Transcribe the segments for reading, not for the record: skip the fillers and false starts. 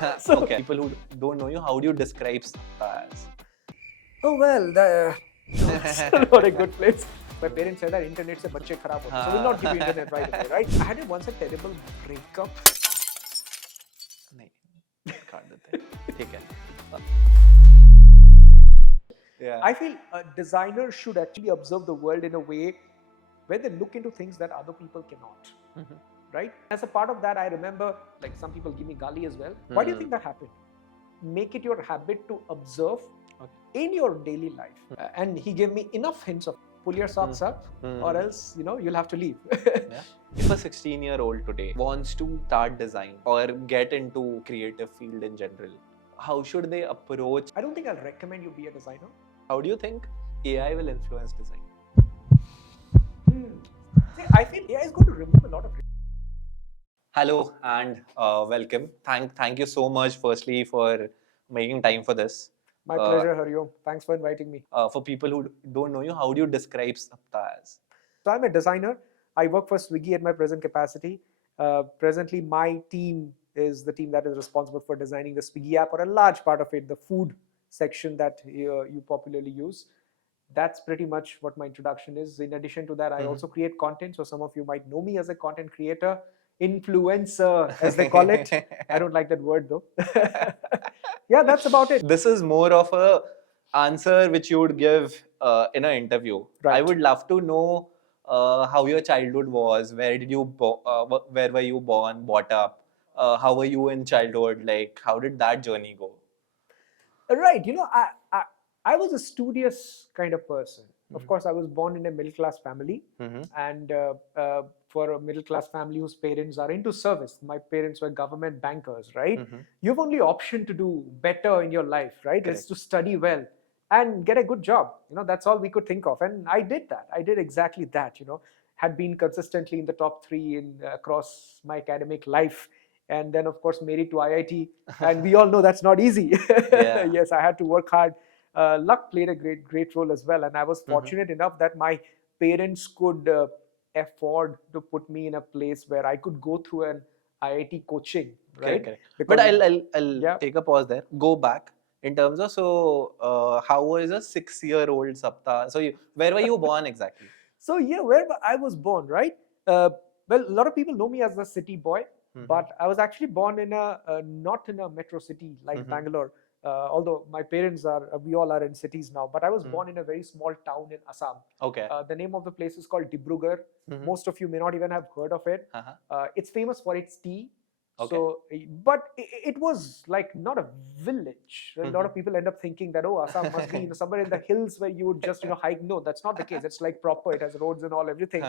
So, Okay. People who don't know you, how do you describe Sapta as? oh well, it's not a good place. My parents said that internet se bacche kharab hote, so we'll not give you internet right away, right? I had once a terrible breakup. नहीं, काट देते हैं. ठीक है. Yeah. I feel a designer should actually observe the world in a way where they look into things that other people cannot. Right? As a part of that, I remember like some people give me gali as well. Why do you think that happened? Make it your habit to observe in your daily life. And he gave me enough hints of pull your socks up or else you'll have to leave. Yeah. If a 16-year-old today wants to start design or get into creative field in general, how should they approach? I don't think I'll recommend you be a designer. How do you think AI will influence design? See, I feel AI is going to remove a lot of. Hello and welcome. Thank you so much firstly for making time for this. My pleasure, Hariom. Thanks for inviting me. For people who don't know you, how do you describe Sapta as? So I'm a designer. I work for Swiggy at my present capacity. Presently, my team is the team that is responsible for designing the Swiggy app, or a large part of it, the food section that you popularly use. That's pretty much what my introduction is. In addition to that, I also create content. So some of you might know me as a content creator, influencer, as they call it. I don't like that word though. Yeah, that's about it. This is more of a answer which you would give in an interview. Right. I would love to know how your childhood was. Where did you where were you born, brought up? How were you in childhood? Like, how did that journey go? Right. I was a studious kind of person. Of course, I was born in a middle class family, and for a middle class family whose parents are into service, my parents were government bankers, right? You have only option to do better in your life, right? Correct. Is to study well and get a good job. That's all we could think of, and I did that. I did exactly that. Had been consistently in the top 3 across my academic life. And then, of course, made it to IIT. And we all know that's not easy. Yeah. Yes, I had to work hard. Luck played a great role as well. And I was fortunate enough that my parents could afford to put me in a place where I could go through an IIT coaching. Right? Correct. Because But I'll take a pause there. Go back. In terms of, how was a 6-year-old Sapta? So, where were you born exactly? So, where I was born, right? Well, a lot of people know me as a city boy, but I was actually born in not in a metro city like Bangalore. Although my parents we all are in cities now, but I was born in a very small town in Assam. Okay. The name of the place is called Dibrugarh. Most of you may not even have heard of it. It's famous for its tea. Okay. So, but it was like not a village. A lot of people end up thinking that, oh, Assam must be somewhere in the hills where you would just hike. No, that's not the case. It's like proper. It has roads and all, everything.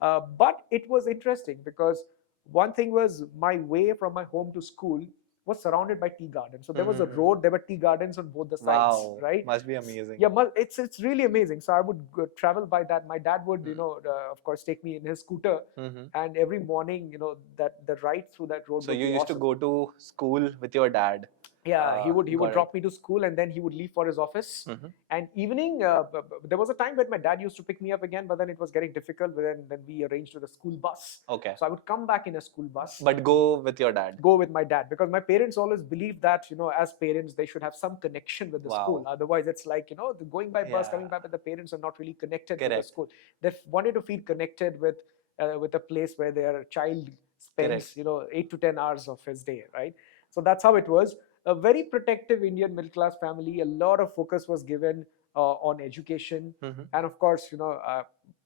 But it was interesting because one thing was my way from my home to school was surrounded by tea gardens. So there was a road, there were tea gardens on both the sides, Wow. right? Must be amazing. Yeah, it's really amazing. So I would travel by that. My dad would, of course, take me in his scooter, and every morning, that the ride through that road. So would you be used awesome. to go to school with your dad. Yeah, he would got drop me to school, and then he would leave for his office. And evening, there was a time when my dad used to pick me up again, but then it was getting difficult. But then we arranged with a school bus. Okay. So I would come back in a school bus. But go with your dad. Go with my dad, because my parents always believed that as parents they should have some connection with the school. Otherwise, it's like going by bus, coming back, but the parents are not really connected with the school. They wanted to feel connected with a place where their child spends 8 to 10 hours of his day, right? So that's how it was. A very protective Indian middle class family. A lot of focus was given on education, and of course,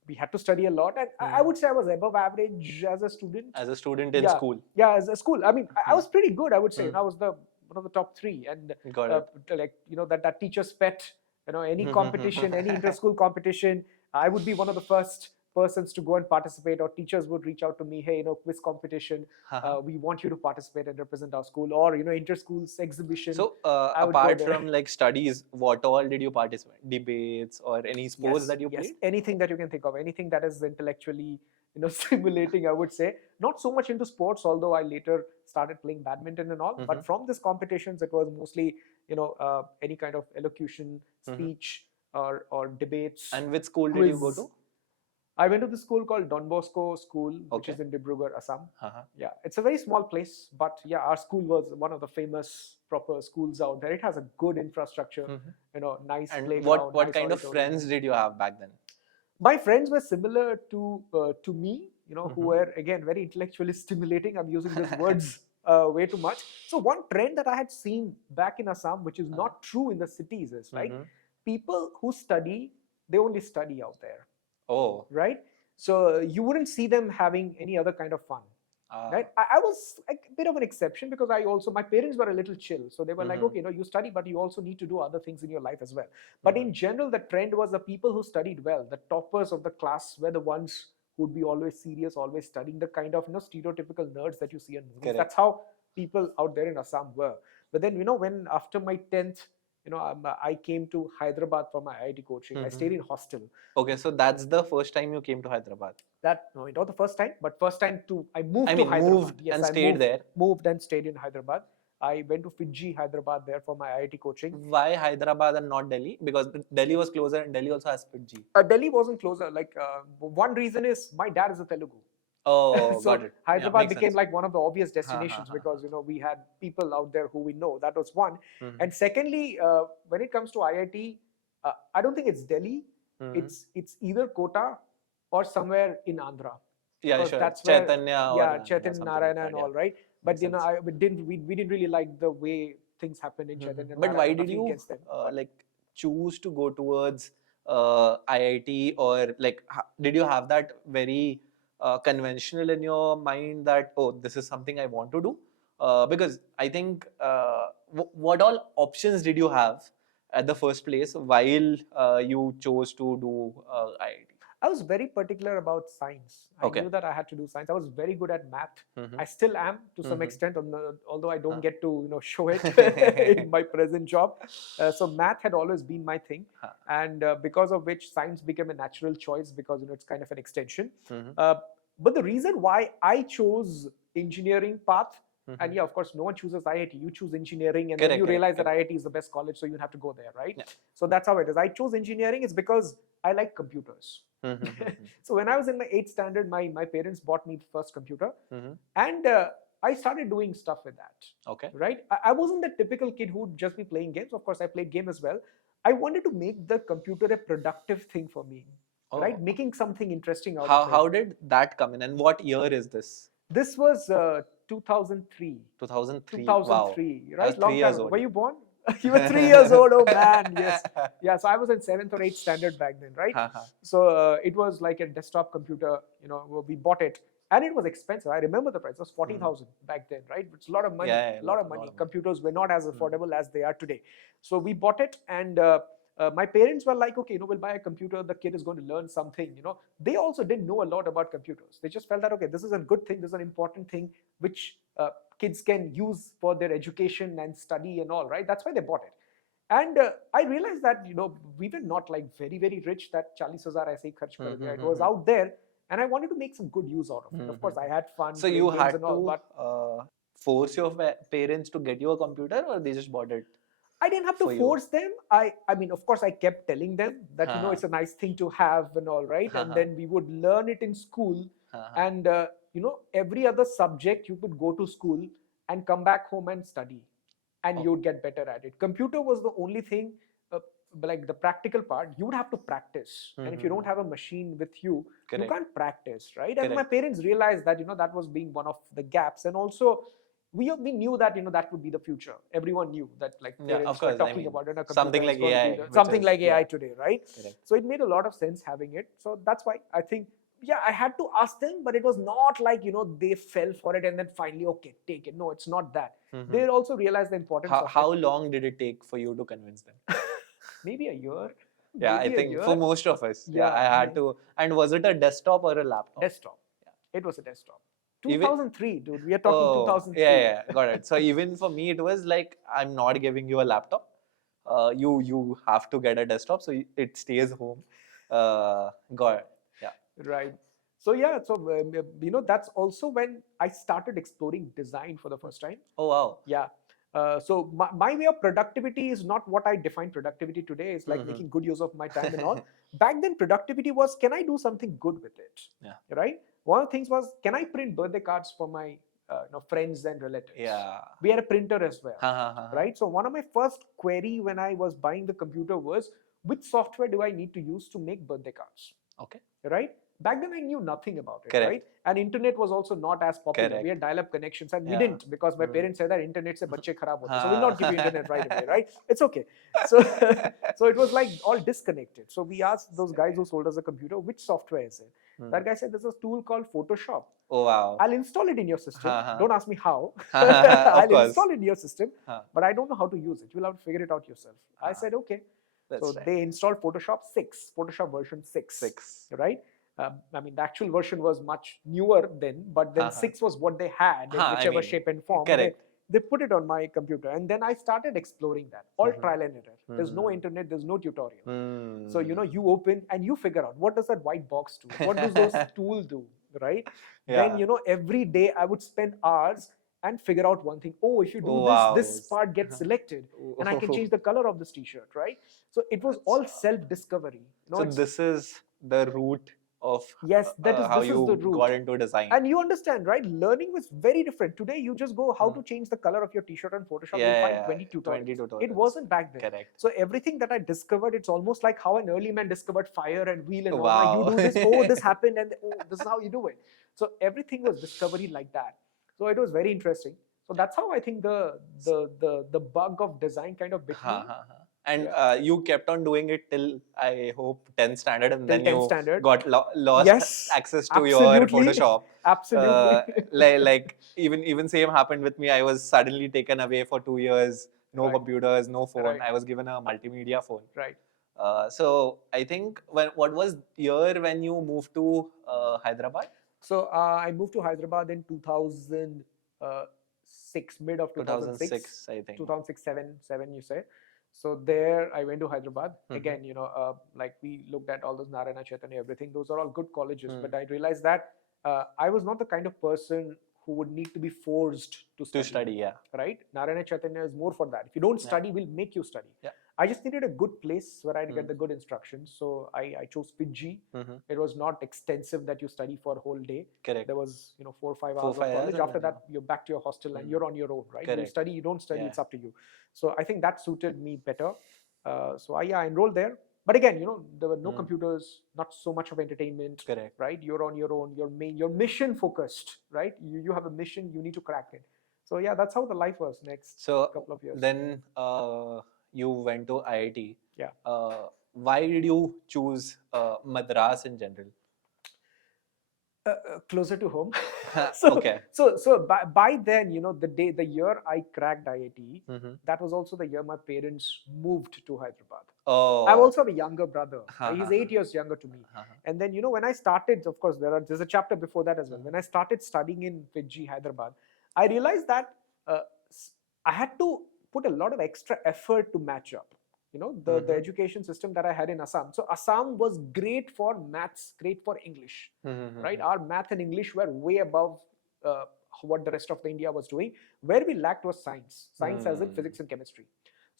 we had to study a lot. And I would say I was above average as a student. As a student in school. Yeah, as a school. I mean, I was pretty good. I would say I was one of the top 3, and like that teacher's pet. Any competition, any inter-school competition, I would be one of the first persons to go and participate, or teachers would reach out to me, hey, quiz competition, we want you to participate and represent our school, or inter-schools exhibition. So apart from like studies, what all did you participate? Debates or any sports that you played? Yes, anything that you can think of, anything that is intellectually stimulating, I would say. Not so much into sports, although I later started playing badminton and all. But from these competitions, it was mostly any kind of elocution, speech, or debates. And which school did you go to? I went to the school called Don Bosco School, which Okay. is in Dibrugarh, Assam. Uh-huh. Yeah, it's a very small place, but yeah, our school was one of the famous proper schools out there. It has a good infrastructure, nice And playground, what nice kind of auditorium. friends did you have back then? My friends were similar to me, who Mhm. were again very intellectually stimulating. I'm using these words way too much. So one trend that I had seen back in Assam, which is not true in the cities, is right. Mhm. People who study, they only study out there, Oh. right? So you wouldn't see them having any other kind of fun. Right? I was a bit of an exception because my parents were a little chill. So they were like, okay, you study, but you also need to do other things in your life as well. But in general, the trend was the people who studied well, the toppers of the class were the ones who'd be always serious, always studying, the kind of stereotypical nerds that you see in movies. Correct. That's how people out there in Assam were. But then, when after my 10th, I came to Hyderabad for my IIT coaching. I stayed in hostel. Okay, so that's the first time you came to Hyderabad. No, not the first time, but first time I moved to Hyderabad. Moved Yes, and I stayed there. Moved and stayed in Hyderabad. I went to Fiji, Hyderabad there for my IIT coaching. Why Hyderabad and not Delhi? Because Delhi was closer and Delhi also has Fiji. Delhi wasn't closer. One reason is my dad is a Telugu. Oh, So got it. Hyderabad Yeah, became sense. like one of the obvious destinations because we had people out there who we know. That was one. And secondly, when it comes to IIT, I don't think it's Delhi. It's either Kota or somewhere in Andhra. Yeah, sure. That's where, Chaitanya Chaitanya Narayana and all, right? But we didn't really like the way things happened in Chaitanya. But why did nothing you against them. choose to go towards IIT, or did you have that very conventional in your mind that this is something I want to do? Because I think what all options did you have at the first place while you chose to do IIT? I was very particular about science. Okay. I knew that I had to do science. I was very good at math. Mhm. I still am to some extent, although I don't get to show it in my present job. So math had always been my thing, and because of which science became a natural choice because it's kind of an extension. But the reason why I chose engineering path, and yeah, of course, no one chooses IIT. You choose engineering, and then you realize that IIT is the best college, so you have to go there, right? Yeah. So that's how it is. I chose engineering. It's because I like computers. So when I was in my 8th standard, my parents bought me the first computer, and I started doing stuff with that. Okay. Right? I wasn't the typical kid who would just be playing games. Of course, I played game as well. I wanted to make the computer a productive thing for me. Right? Making something interesting out of it. How did that come in, and what year is this? This was 2003. 2003. 2003, Wow. right? I was 3 Long years time. old. Were you born? You were 3 years old. Oh man, yes. Yeah, so I was in 7th or 8th standard back then, right? So it was like a desktop computer. We bought it, and it was expensive. I remember the price. It was 40,000 back then, right? It's a lot of money. Yeah, a lot of money. Computers were not as affordable as they are today. So we bought it, and my parents were like, okay, we'll buy a computer. The kid is going to learn something. They also didn't know a lot about computers. They just felt that, okay, this is a good thing. This is an important thing which kids can use for their education and study and all, right? That's why they bought it. And I realized that we were not like very very rich. That 40,000 aise hi kharch kar diya. It was out there, and I wanted to make some good use out of it. Of course, I had fun. So you had and all, to force your parents to get you a computer, or they just bought it? I didn't have to force them. I mean, of course, I kept telling them that it's a nice thing to have and all, right? And then we would learn it in school, and every other subject you could go to school and come back home and study, and you would get better at it. Computer was the only thing, like the practical part. You would have to practice, and if you don't have a machine with you, you can't practice, right? And my parents realized that that was being one of the gaps, and also we knew that that would be the future. Everyone knew that, like, parents were talking about it. Something like AI, something like AI today, right? So it made a lot of sense having it. So that's why I think, yeah, I had to ask them, but it was not like they fell for it and then finally, okay, take it. No, it's not that. They also realized the importance of it. How long did it take for you to convince them? Maybe a year. Yeah, I think for most of us. Yeah, I had to. And was it a desktop or a laptop? Desktop. Yeah. It was a desktop. 2003, dude. We are talking 2003. Yeah, got it. So even for me, it was like, I'm not giving you a laptop. You have to get a desktop so it stays home. Got it. Yeah. Right. So yeah, so that's also when I started exploring design for the first time. Oh wow. Yeah. So my way of productivity is not what I define productivity today. It's like making good use of my time and all. Back then, productivity was, can I do something good with it? Yeah. Right? One of the things was, can I print birthday cards for my friends and relatives? Yeah. We had a printer as well. Right? So one of my first query when I was buying the computer was, which software do I need to use to make birthday cards? Okay. Right? Back then I knew nothing about it. Correct. Right? And internet was also not as popular. Correct. We had dial-up connections, and we Yeah. didn't, because my parents said that internet se bacche kharab hote. So we'll हाँ. not give you internet right away, right? It's okay. So so it was like all disconnected. So we asked those guys who sold us a computer, which software is it? That guy said, there's a tool called Photoshop. Oh wow. I'll install it in your system. Don't ask me how. Of I'll course. install it in your system, Huh. but I don't know how to use it. You'll have to figure it out yourself. I said, okay. That's So right. they installed Photoshop 6, Photoshop version 6. Right? I mean, the actual version was much newer then, but then 6 was what they had in whichever shape and form. Correct. They put it on my computer, and then I started exploring that. All trial and error. There's no internet, there's no tutorial. So, you open and you figure out, what does that white box do? What does those tools do? Right? Yeah. Then, every day I would spend hours and figure out one thing. Oh, if you do this part gets selected, and I can change the color of this t-shirt, right? So it was all self-discovery. So this is the root of how this you is the root. got into design. And you understand, right? Learning was very different. Today, you just go how to change the color of your t-shirt on Photoshop. You'll find 20 tutorials. It wasn't back then. Correct. So everything that I discovered, it's almost like how an early man discovered fire and wheel and all. Wow. You do this, oh, this happened, and oh, this is how you do it. So everything was discovery like that. So it was very interesting. So that's how I think the bug of design kind of bit me. And you kept on doing it till, I hope, 10th standard, and then 10th you standard. got lost access to your Photoshop. Absolutely. Like even same happened with me. I was suddenly taken away for 2 years. No computers, no phone. Right. I was given a multimedia phone. Right. So I think what was year when you moved to Hyderabad? So I moved to Hyderabad in 2006, mid of 2006. I think. 2006, 7 you say. So there I went to Hyderabad. Again, like we looked at all those Narayana Chaitanya, everything. Those are all good colleges. But I realized that I was not the kind of person who would need to be forced to study. Yeah. Right? Narayana Chaitanya is more for that. If you don't study, we'll make you study. Yeah. I just needed a good place where I'd get the good instructions. So I chose Fiji. It was not extensive that you study for a whole day. Correct. There was 4 or 5 hours of college. After that, you're back to your hostel and you're on your own, right? Correct. You study, you don't study, it's up to you. So I think that suited me better. So I enrolled there. But again, there were no computers, not so much of entertainment. Correct. Right? You're on your own. You're mission focused, right? You have a mission. You need to crack it. So yeah, that's how the life was next couple of years. Then you went to IIT. Yeah. Why did you choose Madras in general? Closer to home. Okay. So by then, the year I cracked IIT, that was also the year my parents moved to Hyderabad. Oh. I also have a younger brother. He's 8 years younger to me. And then, when I started, of course, there's a chapter before that as well. When I started studying in Fiji, Hyderabad, I realized that I had to put a lot of extra effort to match up. The education system that I had in Assam. So Assam was great for maths, great for English, right? Our math and English were way above what the rest of the India was doing. Where we lacked was science as in physics and chemistry.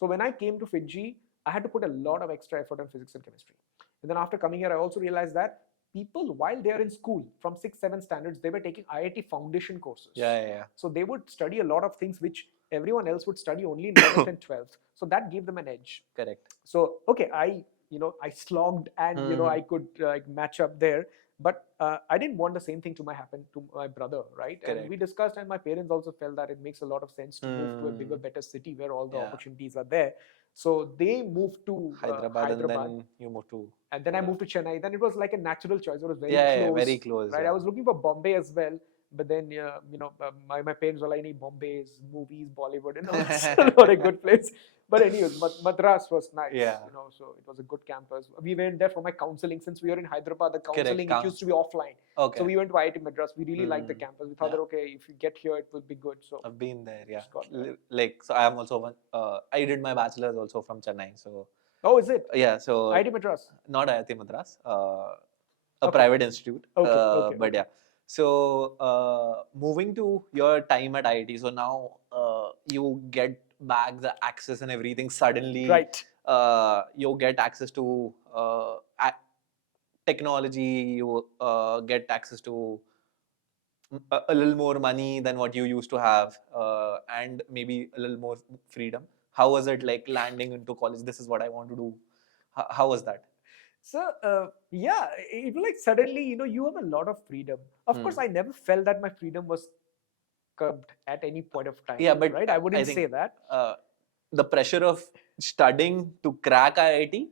So when I came to Fiji, I had to put a lot of extra effort on physics and chemistry. And then after coming here, I also realized that people, while they are in school from 6, 7 standards, they were taking IIT foundation courses. Yeah. So they would study a lot of things which everyone else would study only in 11th and 12th. So that gave them an edge. Correct. So, okay, I slogged and, I could match up there. But I didn't want the same thing to happen to my brother, right? Correct. And we discussed, and my parents also felt that it makes a lot of sense to move to a bigger, better city where all the opportunities are there. So they moved to Hyderabad, and then you moved to... And then I moved to Chennai. Then it was like a natural choice. It was very close. Yeah, very close. Right? Yeah. I was looking for Bombay as well. But then, my parents were like, any Bombay's, movies, Bollywood, it's not a good place. But anyways, Madras was nice. Yeah. So it was a good campus. We went there for my counseling. Since we were in Hyderabad, the counseling it used to be offline. Okay. So we went to IIT Madras. We really liked the campus. We thought that, okay, if you get here, it will be good. So I've been there, yeah. So I am also I did my bachelor's also from Chennai. So. Oh, is it? Yeah. So IIT Madras. Not IIT Madras. A private institute. Okay. But yeah. So moving to your time at IIT. So now you get back the access and everything suddenly. Right. You get access to technology, you get access to a little more money than what you used to have, and maybe a little more freedom. How was it like landing into college? This is what I want to do. How was that? So yeah, it was like suddenly, you have a lot of freedom. Of course, I never felt that my freedom was curbed at any point of time. Yeah, but right, I wouldn't think say that. The pressure of studying to crack IIT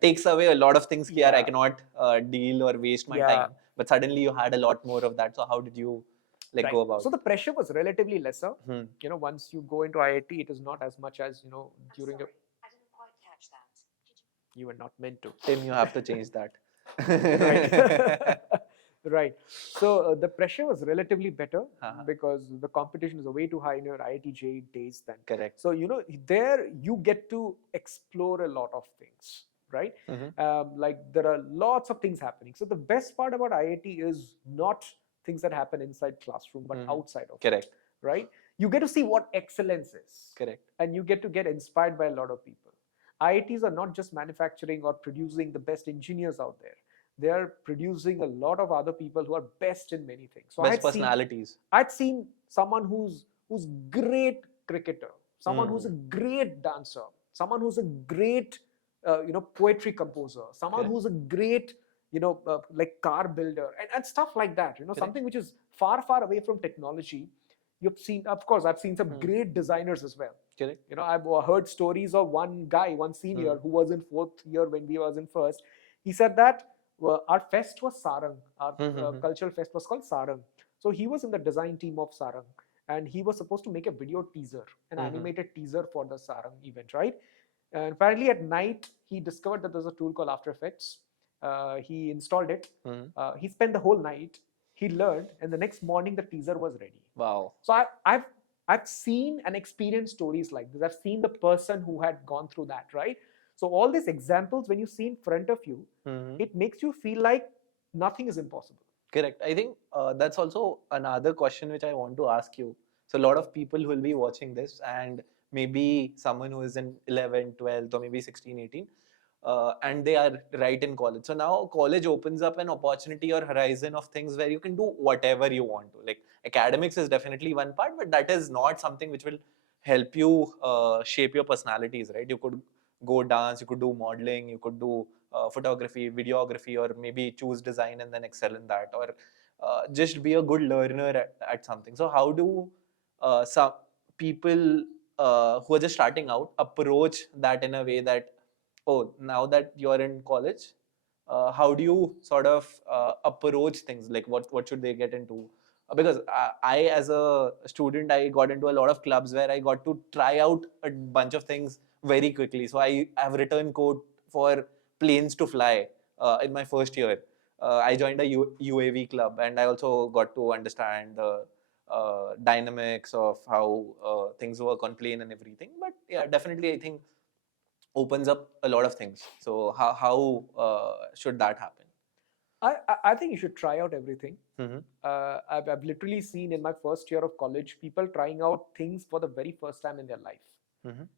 takes away a lot of things here. I Yeah. cannot deal or waste my Yeah. time. But suddenly you had a lot more of that. So how did you Right. go about So the pressure was relatively lesser. Hmm. Once you go into IIT, it is not as much as during a. I didn't quite catch that. You were not meant to. Tim, you have to change that. Right. Right. So the pressure was relatively better because the competition is way too high in your IIT JEE days then. Correct. So there you get to explore a lot of things, right? Like there are lots of things happening. So the best part about IIT is not things that happen inside classroom, but outside of Correct. it, right? You get to see what excellence is. Correct. And you get to get inspired by a lot of people. IITs are not just manufacturing or producing the best engineers out there. They are producing a lot of other people who are best in many things. So best personalities. I'd seen someone who's great cricketer, someone who's a great dancer, someone who's a great poetry composer, someone who's a great like car builder and stuff like that. Something which is far away from technology. You've seen, of course, I've seen some great designers as well. Correct. I've heard stories of one guy, one senior who was in 4th year when we was in 1st. He said that our fest was Sarang. Our cultural fest was called Sarang. So he was in the design team of Sarang, and he was supposed to make a video teaser, an animated teaser for the Sarang event, right? And apparently at night, he discovered that there's a tool called After Effects. He installed it. He spent the whole night. He learned, and the next morning the teaser was ready. Wow. So I've seen and experienced stories like this. I've seen the person who had gone through that, right? So all these examples, when you see in front of you, it makes you feel like nothing is impossible. Correct. I think that's also another question which I want to ask you. So a lot of people will be watching this, and maybe someone who is in 11, 12, or maybe 16, 18, and they are right in college. So now college opens up an opportunity or horizon of things where you can do whatever you want to. Like academics is definitely one part, but that is not something which will help you shape your personalities, right? You could go dance, you could do modeling, you could do photography, videography, or maybe choose design and then excel in that, or just be a good learner at something. So how do some people who are just starting out approach that in a way that, oh, now that you're in college, how do you sort of approach things? Like what should they get into? Because I, as a student, I got into a lot of clubs where I got to try out a bunch of things very quickly. So I have written code for planes to fly in my first year. I joined a UAV club, and I also got to understand the dynamics of how things work on plane and everything. But yeah, definitely I think opens up a lot of things. So how should that happen? I think you should try out everything. I've literally seen in my first year of college people trying out things for the very first time in their life.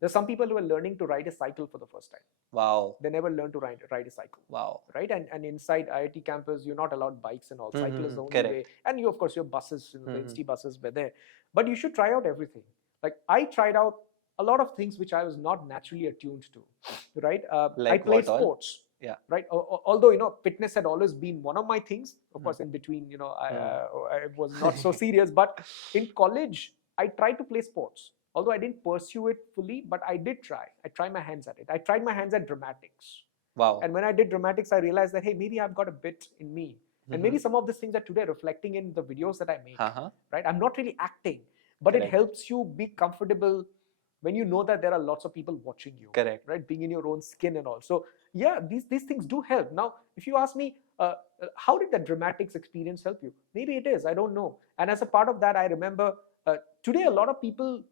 There's some people who are learning to ride a cycle for the first time. Wow. They never learned to ride a cycle. Wow. Right? And inside IIT campus, you're not allowed bikes and all. Cycle is the only way. And you, of course, your buses, the Insti buses were there. But you should try out everything. Like I tried out a lot of things which I was not naturally attuned to. Right? Like I played sports. Yeah. Right. Although fitness had always been one of my things. Of course, in between, I was not so serious. But in college, I tried to play sports. Although I didn't pursue it fully, but I did try. I tried my hands at it. I tried my hands at dramatics. Wow. And when I did dramatics, I realized that, hey, maybe I've got a bit in me. And maybe some of these things are today reflecting in the videos that I make. Right? I'm not really acting, but it helps you be comfortable when you know that there are lots of people watching you. Correct. Right? Being in your own skin and all. So yeah, these things do help. Now, if you ask me, how did that dramatics experience help you? Maybe it is. I don't know. And as a part of that, I remember today a lot of people,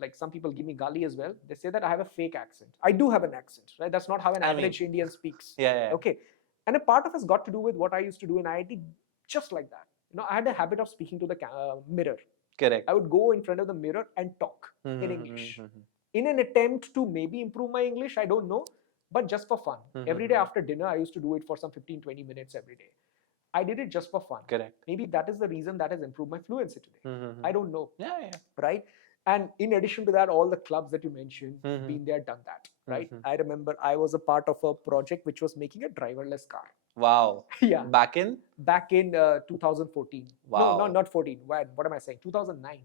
like some people give me gali as well. They say that I have a fake accent. I do have an accent, right? That's not how an average Indian speaks. Yeah. Okay. And a part of it has got to do with what I used to do in IIT, just like that. I had a habit of speaking to the mirror. Correct. I would go in front of the mirror and talk in English. In an attempt to maybe improve my English, I don't know, but just for fun. Every day after dinner, I used to do it for some 15-20 minutes every day. I did it just for fun. Correct. Maybe that is the reason that has improved my fluency today. I don't know. Yeah. Right? And in addition to that, all the clubs that you mentioned, been there, done that. Right? I remember I was a part of a project which was making a driverless car. Wow. Yeah. Back in 2014. Wow. No, not 14. What am I saying? 2009.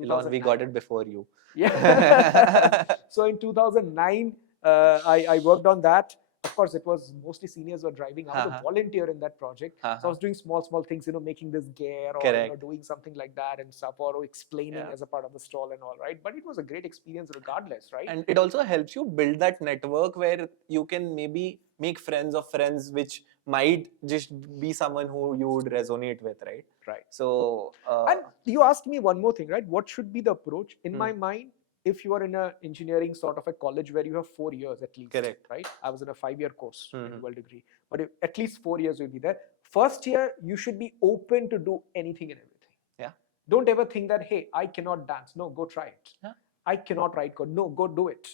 Elon, we got it before you. Yeah. So in 2009, I worked on that. Of course, it was mostly seniors were driving. I was a volunteer in that project. So I was doing small things, making this gear or doing something like that and stuff, or explaining as a part of the stall and all, right? But it was a great experience regardless, right? And it also helps you build that network where you can maybe make friends of friends, which might just be someone who you would resonate with, right? Right. So, and you asked me one more thing, right? What should be the approach? In my mind, if you are in an engineering sort of a college where you have 4 years at least, correct, right? I was in a 5-year course in dual degree, but at least 4 years will be there. First year, you should be open to do anything and everything. Yeah. Don't ever think that, hey, I cannot dance. No, go try it. Yeah. I cannot write code. No, go do it.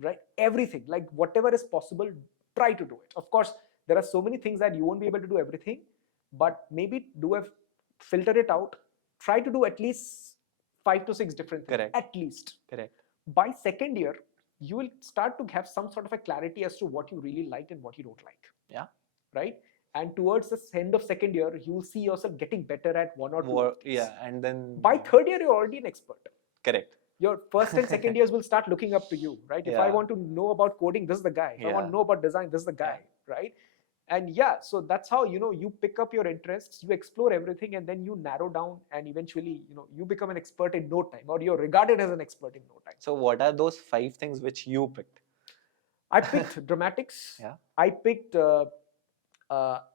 Right? Everything, like whatever is possible, try to do it. Of course, there are so many things that you won't be able to do everything, but maybe filter it out. Try to do at least 5 to 6 different things. Correct. At least. Correct. By second year, you will start to have some sort of a clarity as to what you really like and what you don't like. Yeah. Right? And towards the end of second year, you will see yourself getting better at one or two things. Yeah, and then by third year, you're already an expert. Correct. Your first and second years will start looking up to you, right? If I want to know about coding, this is the guy. If I want to know about design, this is the guy, right? And so that's how, you pick up your interests, you explore everything, and then you narrow down, and eventually, you become an expert in no time, or you're regarded as an expert in no time. So what are those 5 things which you picked? I picked dramatics. Yeah. I picked design.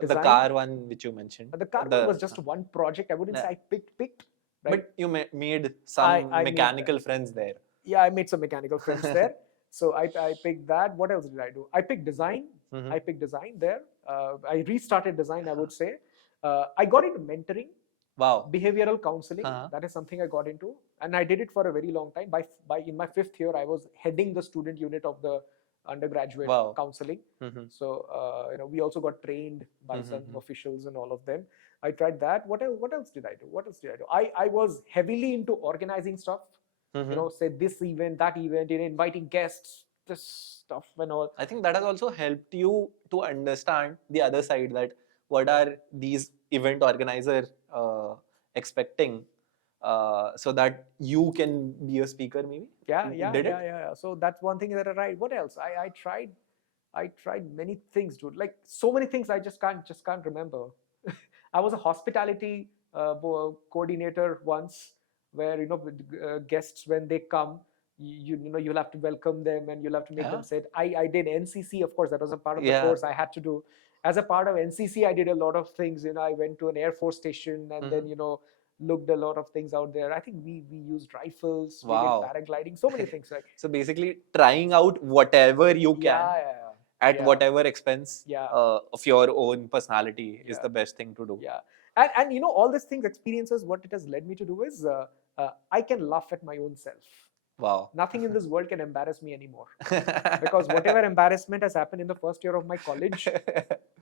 The car one which you mentioned. The car one was just one project. I wouldn't say I picked. Right? But you made some mechanical friends there. Yeah, I made some mechanical friends there. So I picked that. What else did I do? I picked design. I picked design there. I restarted design, I would say. I got into mentoring. Wow. Behavioral counseling. That is something I got into. And I did it for a very long time. In my 5th year, I was heading the student unit of the undergraduate counseling. So we also got trained by some officials and all of them. I tried that. What else did I do? I was heavily into organizing stuff. Say this event, that event, inviting guests, this stuff and all. I think that has also helped you to understand the other side, that what are these event organizers expecting, so that you can be a speaker maybe. Yeah. So that's one thing that I tried. What else? I tried many things, dude. Like so many things I just can't remember. I was a hospitality coordinator once, where guests, when they come, you'll have to welcome them and you'll have to make them sit. I did NCC, of course. That was a part of the course I had to do. As a part of NCC, I did a lot of things. I went to an Air Force station and then looked a lot of things out there. I think we used rifles, we did paragliding, so many things. Like so basically, trying out whatever you can at whatever expense of your own personality is the best thing to do. Yeah, and all these things, experiences, what it has led me to do is I can laugh at my own self. Wow. Nothing in this world can embarrass me anymore. Because whatever embarrassment has happened in the first year of my college,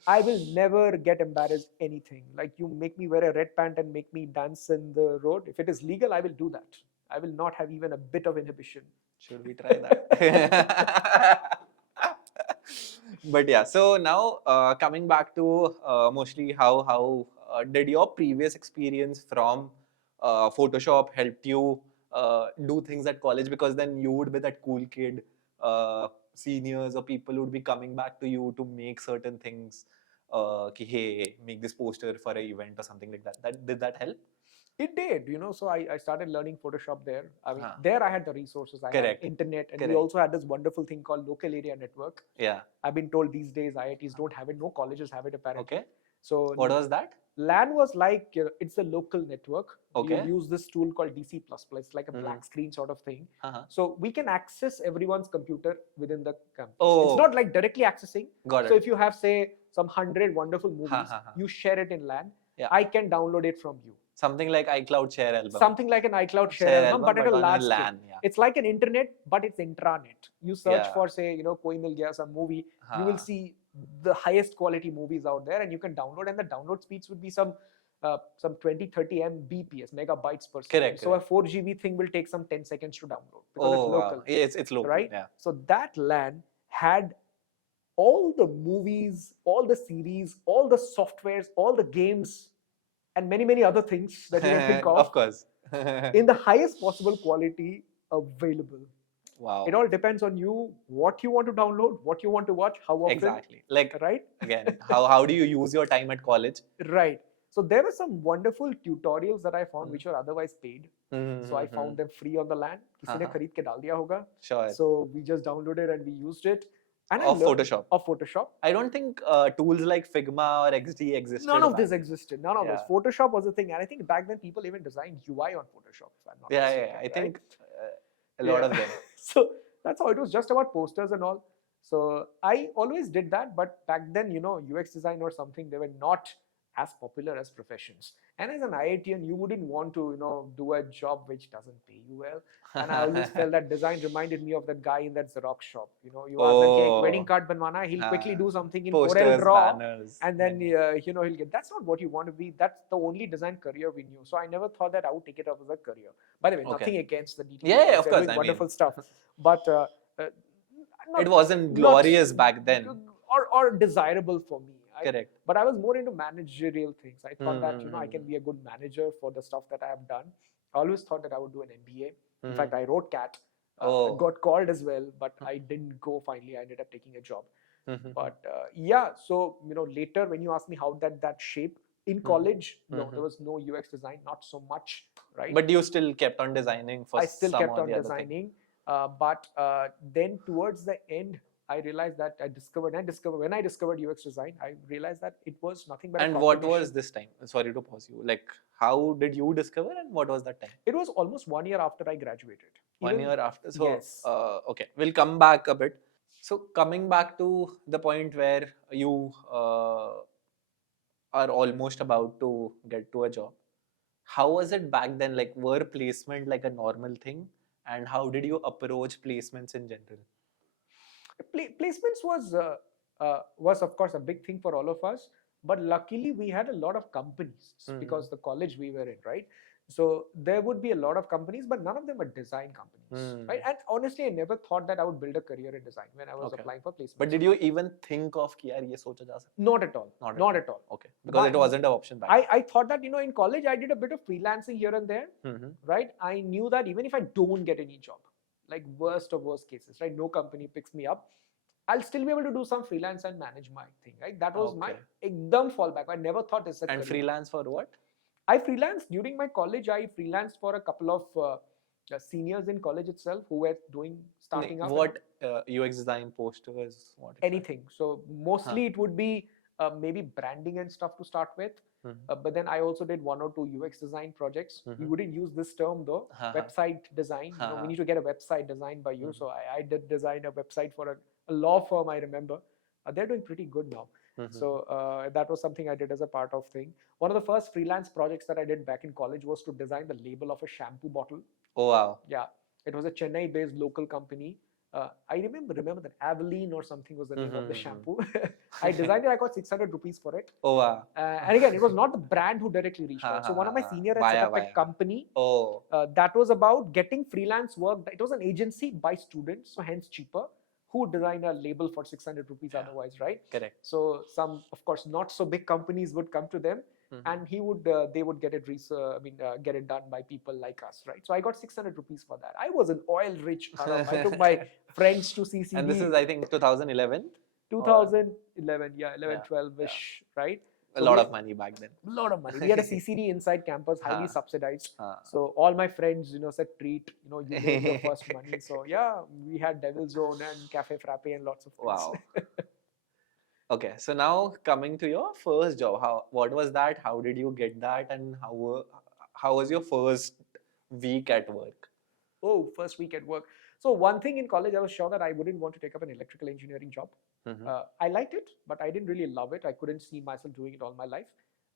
I will never get embarrassed anything. Like you make me wear a red pant and make me dance in the road. If it is legal, I will do that. I will not have even a bit of inhibition. Should we try that? But yeah, so now coming back to mostly how did your previous experience from Photoshop helped you do things at college? Because then you would be that cool kid, seniors or people would be coming back to you to make certain things, hey, make this poster for an event or something like that. Did that help? It did, so I started learning Photoshop there. I mean, there I had the resources. I had internet, and we also had this wonderful thing called local area network. Yeah. I've been told these days IITs don't have it. No colleges have it apparently. Okay. So what was that? LAN was like, it's a local network. Okay. You use this tool called DC++. It's like a black screen sort of thing. So we can access everyone's computer within the campus. It's not like directly accessing. Got it. So if you have, say, some 100 wonderful movies, you share it in LAN. I can download it from you. Something like iCloud share album. Something like an iCloud share album, but at a on large a scale. LAN. Yeah. It's like an internet, but it's intranet. You search Yeah. for, say, Koi Mil Gaya, some movie, you will Haan. see the highest quality movies out there, and you can download, and the download speeds would be some 20, 30 Mbps, megabytes per second. Correct, So a 4 GB thing will take some 10 seconds to download because Oh, it's wow. local, Yeah, it's local. right? Yeah. So that LAN had all the movies, all the series, all the softwares, all the games, and many, many other things that you can think of Of course. in the highest possible quality available. Wow. It all depends on you, what you want to download, what you want to watch, how often. Exactly. Like, Right? again, how do you use your time at college? Right. So there were some wonderful tutorials that I found Mhm. which were otherwise paid. So I Mhm. found them free on the LAN. किसी ने Uh-huh. खरीद के डाल दिया होगा. Sure. So we just downloaded and we used it. And I Of learned Photoshop. of Photoshop. I don't think tools like Figma or XD existed. None of back this then. existed. None of this. Yeah. Photoshop was a thing, and I think back then people even designed UI on Photoshop. If I'm not Yeah, mistaken, yeah. I right? think a lot Yeah. of them. So that's how it was, just about posters and all. So I always did that, but back then, UX design or something, they were not as popular as professions. And as an IITian, you wouldn't want to, do a job which doesn't pay you well. And I always felt that design reminded me of that guy in that Xerox shop. You ask them, "Hey, wedding Oh. card banwana," he'll quickly do something in Corel Posters, Draw, banners, and then menu. he'll get. That's not what you want to be. That's the only design career we knew. So I never thought that I would take it up as a career. By the way, Okay. nothing against the DT. Yeah, of They're course. doing I wonderful mean, stuff, but it wasn't glorious back then. or desirable for me. Correct. But I was more into managerial things. I thought that I can Mhm. be a good manager for the stuff that I have done. I always thought that I would do an MBA. In Mhm. fact, I wrote CAT. I Oh. got called as well, but I didn't go. Finally, I ended up taking a job. Mhm. But yeah, so later when you ask me how that shape in college, no, there was no UX design, not so much, right? But you still kept on designing for I still some kept or on the other thing. designing, but then towards the end, I realized that when I discovered UX design, I realized that it was nothing but a And what was combination. this time? Sorry to pause you. Like, how did you discover and what was that time? It was almost 1 year after I graduated. 1 Even- year after. So, yes. Okay, we'll come back a bit. So, coming back to the point where you are almost about to get to a job, how was it back then? Like, were placement like a normal thing? And how did you approach placements in general? Placements was of course a big thing for all of us, but luckily we had a lot of companies because the college we were in, right? So there would be a lot of companies, but none of them were design companies, right? And honestly, I never thought that I would build a career in design when I was Okay. applying for placements. But did you even think of कि यार ये सोचा जा सकता Not at all. Not at all. Okay, because But it wasn't an option back then. I thought that in college I did a bit of freelancing here and there, right? I knew that even if I don't get any job, like worst of worst cases, right? No company picks me up, I'll still be able to do some freelance and manage my thing, right? That was my ekdam fallback. I never thought this. And freelance for what? I freelanced during my college. I freelanced for a couple of seniors in college itself who were starting up. What UX design, posters, what? Anything. So mostly it would be maybe branding and stuff to start with. But then I also did 1 or 2 UX design projects. We wouldn't use this term though. Website design. We need to get a website designed by you. So I did design a website for a law firm, I remember. They're doing pretty good now. So that was something I did as a part of thing. One of the first freelance projects that I did back in college was to design the label of a shampoo bottle. Oh wow. Yeah, it was a Chennai-based local company. I remember that Aveline or something was the name of the shampoo. I designed it. I got 600 rupees for it. Oh wow. And again, it was not the brand who directly reached out. So one of my seniors had set up a company that was about getting freelance work. It was an agency by students, so hence cheaper, who would design a label for 600 rupees otherwise, right? Correct. So some, of course, not so big companies would come to them, and they would get it get it done by people like us, right? So I got 600 rupees for that. I was an oil rich haram. I took my friends to CCD. And this is, I think, 2011? 2011, yeah, 11, 12-ish, right? A lot of money back then. A lot of money. We had a CCD inside campus, highly subsidized. Huh. So all my friends, said treat, you made your first money. So yeah, we had Devil's Zone and Cafe Frappe and lots of things. Wow. Okay, so now coming to your first job, what was that? How did you get that? And how was your first week at work? Oh, first week at work. So one thing in college, I was sure that I wouldn't want to take up an electrical engineering job. I liked it, but I didn't really love it. I couldn't see myself doing it all my life.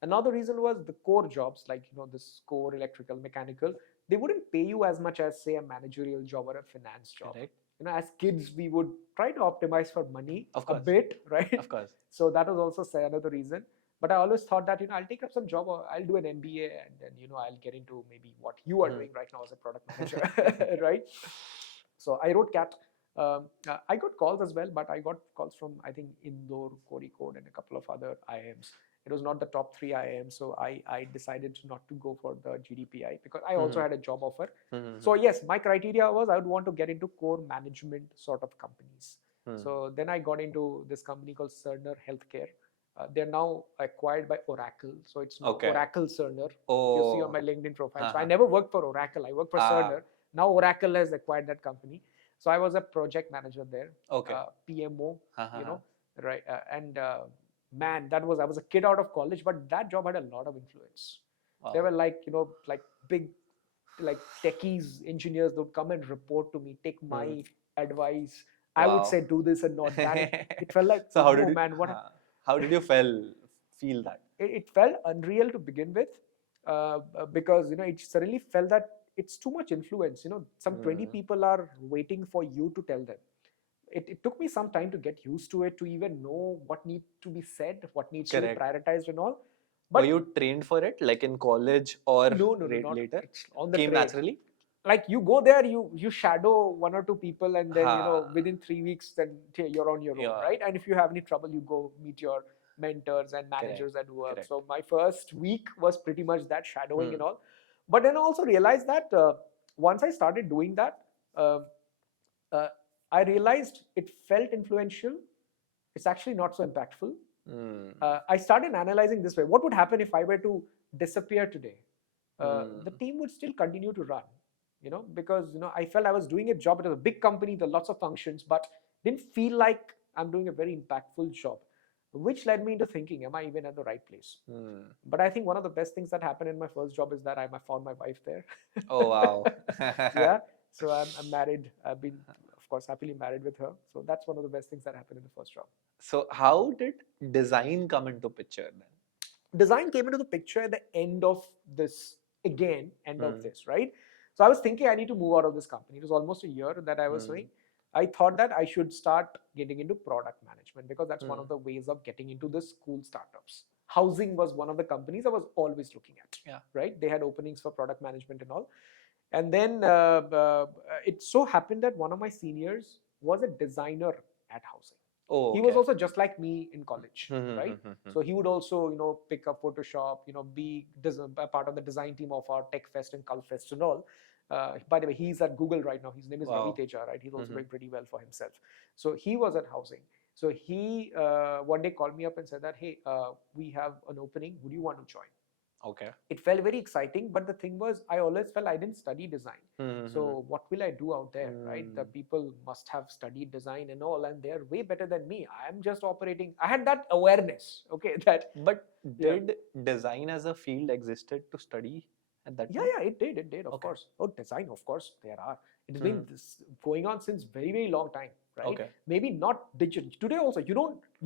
Another reason was the core jobs, like this core electrical, mechanical. They wouldn't pay you as much as say a managerial job or a finance job. Correct. As kids, we would try to optimize for money Of a course. bit, right? Of course. So that was also another reason. But I always thought that I'll take up some job, or I'll do an MBA, and then I'll get into maybe what you are doing right now as a product manager, right? So I wrote CAT. I got calls as well, but I got calls from I think Indore, Kozhikode, and a couple of other IIMs. It was not the top 3 IIMs, so I decided not to go for the GDPI because I also had a job offer. So yes, my criteria was I would want to get into core management sort of companies. So then I got into this company called Cerner Healthcare. They're now acquired by Oracle, so it's now Oracle Cerner. If you see on my LinkedIn profile. So I never worked for Oracle. I worked for Cerner. Now Oracle has acquired that company. So I was a project manager there. PMO. Right? Man, I was a kid out of college, but that job had a lot of influence. They were like big, like techies, engineers. They would come and report to me, take my advice. I would say do this and not that. It felt like, so how did you feel that? It felt unreal to begin with, because it suddenly felt that it's too much influence. Some 20 people are waiting for you to tell them. It took me some time to get used to it, to even know what needs to be said, what needs to be prioritized and all. But were you trained for it, like in college or no, later? It's on the came train. Naturally? Like you go there, you shadow 1 or 2 people, and then within 3 weeks, then you're on your own, right? And if you have any trouble, you go meet your mentors and managers at work. So my first week was pretty much that shadowing and all. But then I also realized that once I started doing that, I realized it felt influential. It's actually not so impactful. I started analyzing this way. What would happen if I were to disappear today? The team would still continue to run, because I felt I was doing a job. It was a big company, there are lots of functions, but didn't feel like I'm doing a very impactful job, which led me into thinking, am I even at the right place? But I think one of the best things that happened in my first job is that I found my wife there. Oh, wow. Yeah. So I'm married. I've been, of course, happily married with her. So that's one of the best things that happened in the first job. So how did design come into picture then? Design came into the picture at the end of this, of this, right? So I was thinking I need to move out of this company. It was almost a year that I was doing. I thought that I should start getting into product management, because that's one of the ways of getting into the school startups. Housing was one of the companies I was always looking at, right? They had openings for product management and all. And then it so happened that one of my seniors was a designer at Housing. Oh, okay. He was also just like me in college, right? So he would also, pick up Photoshop, be a part of the design team of our Tech Fest and Cult Fest and all. By the way, he's at Google right now. His name is Ravi Teja, right? He's also doing pretty well for himself. So he was at Housing. So he one day called me up and said that, hey, we have an opening. Would you want to join? Okay. It felt very exciting, but the thing was, I always felt I didn't study design. So what will I do out there, right? The people must have studied design and all, and they're way better than me. I'm just operating. I had that awareness, okay, that. But did design as a field existed to study at that time? Yeah, it did, of course. Oh, design, of course, there are. It has been going on since very, very long time, right? Okay. Maybe not digital. Today also, you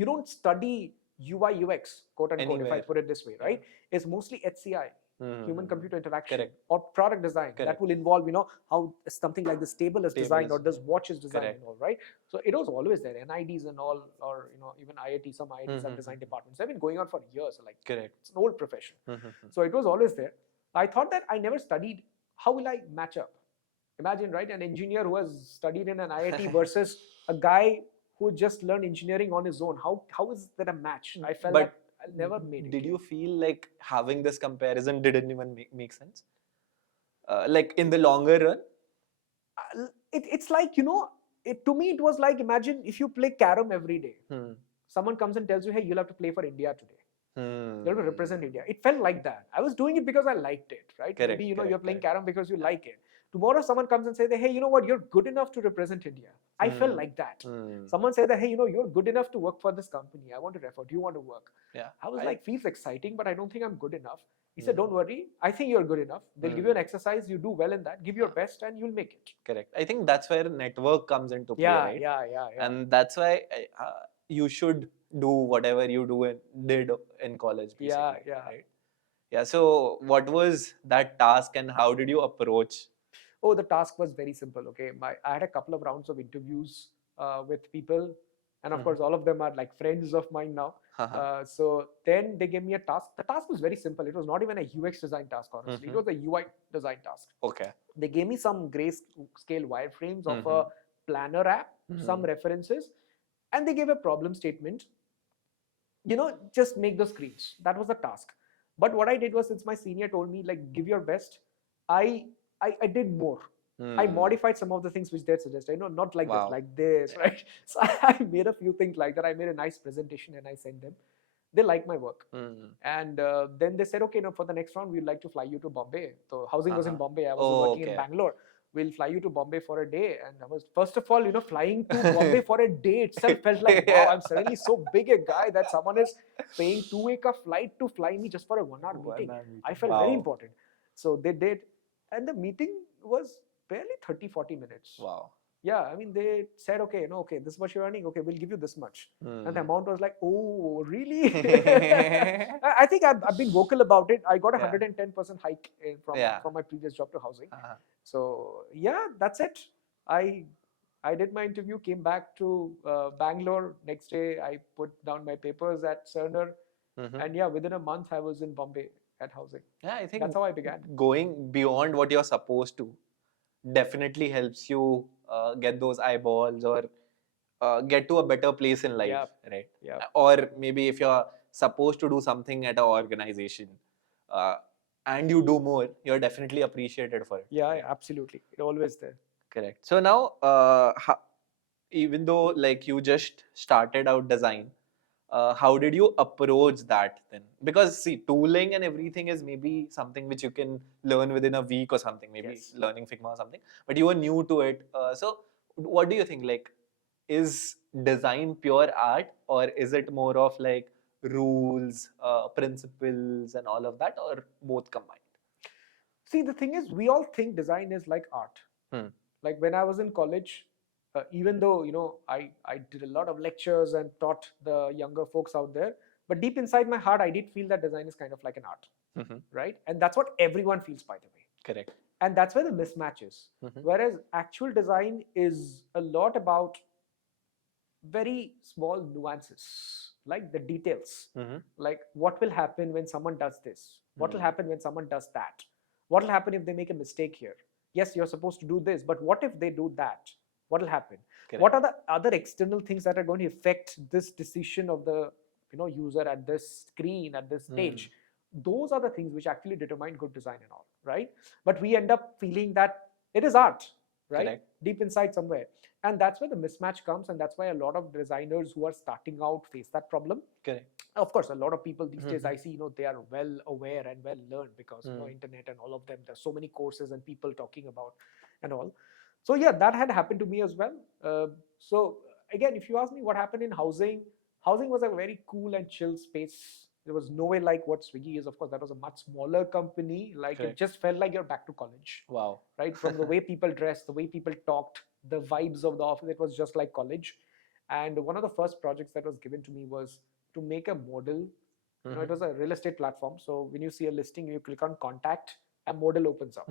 don't study UI UX, quote unquote, if I put it this way, right? It's mostly HCI, human computer interaction, or product design. That will involve, how something like this table is designed, or this watch is designed and all, right? So it was always there. NIDs and all, or even IIT, some IITs have design departments. They've been going on for years. Like, it's an old profession. So it was always there. I thought that I never studied. How will I match up? Imagine, right? An engineer who has studied in an IIT versus a guy who just learned engineering on his own. How is that a match? I felt like I'll never made it. Did you feel like having this comparison didn't even make sense? Like in the longer run? It's like, to me it was like, imagine if you play carom every day. Someone comes and tells you, hey, you'll have to play for India today. You have to represent India. It felt like that. I was doing it because I liked it, right? Maybe, you're playing carom because you like it. Tomorrow someone comes and says, hey, you know what, you're good enough to represent India. I felt like that. Someone said that, hey, you're good enough to work for this company. I want to refer. Do you want to work? Yeah. I was like, feels exciting, but I don't think I'm good enough. He said, don't worry. I think you're good enough. They'll give you an exercise. You do well in that. Give your best and you'll make it. Correct. I think that's where network comes into play, right? Yeah. And that's why you should do whatever you did in college, basically. Yeah. Right? Yeah. So what was that task and how did you approach? Oh, the task was very simple. Okay, I had a couple of rounds of interviews with people, and of course, all of them are like friends of mine now. So then they gave me a task. The task was very simple. It was not even a UX design task, honestly. It was a UI design task. Okay. They gave me some grayscale wireframes of a planner app, some references, and they gave a problem statement. Just make the screens. That was the task. But what I did was, since my senior told me like give your best, I I did more. I modified some of the things which they suggested. Not like this, like this, right? So I made a few things like that. I made a nice presentation and I sent them. They liked my work, and then they said, okay, for the next round, we'd like to fly you to Bombay. So housing was in Bombay. I was working in Bangalore. We'll fly you to Bombay for a day. And I was, first of all, flying to Bombay for a day itself felt like, wow, I'm suddenly so big a guy that someone is paying 2 hour flight to fly me just for a 1 hour meeting. I felt very important. So they did. And the meeting was barely 30-40 minutes. Wow. Yeah, I mean, they said, okay, this is what you're earning. Okay, we'll give you this much. And the amount was like, oh, really? I think I've been vocal about it. I got a 110% hike from my previous job to housing. So yeah, that's it. I did my interview, came back to Bangalore. Next day, I put down my papers at Cerner. And yeah, within a month, I was in Bombay at housing. Yeah, I think that's how I began. Going beyond what you're supposed to definitely helps you get those eyeballs or get to a better place in life, right? Yeah. Or maybe if you're supposed to do something at an organization and you do more, you're definitely appreciated for it. Yeah, absolutely. It's always there. Correct. So now, even though like you just started out design, how did you approach that then? Because see, tooling and everything is maybe something which you can learn within a week or something, maybe learning Figma or something, but you were new to it. So what do you think? Like, is design pure art or is it more of like rules, principles and all of that, or both combined? See, the thing is, we all think design is like art. Like when I was in college, even though I did a lot of lectures and taught the younger folks out there, but deep inside my heart, I did feel that design is kind of like an art, right? And that's what everyone feels, by the way. Correct. And that's where the mismatch is. Whereas actual design is a lot about very small nuances, like the details, like what will happen when someone does this, what will happen when someone does that, what will happen if they make a mistake here. Yes, you're supposed to do this, but what if they do that? What will happen? Correct. What are the other external things that are going to affect this decision of the user at this screen, at this stage? Those are the things which actually determine good design and all, right? But we end up feeling that it is art, right? Correct. Deep inside somewhere. And that's where the mismatch comes, and that's why a lot of designers who are starting out face that problem. Correct. Of course, a lot of people these days I see, they are well aware and well learned because internet and all of them. There's so many courses and people talking about and all. So yeah, that had happened to me as well. So again, if you ask me what happened in housing was a very cool and chill space. There was no way like what Swiggy is. Of course, that was a much smaller company. Like Correct. It just felt like you're back to college. Wow. Right? From the way people dressed, the way people talked, the vibes of the office, it was just like college. And one of the first projects that was given to me was to make a model. It was a real estate platform. So when you see a listing, you click on contact, a model opens up.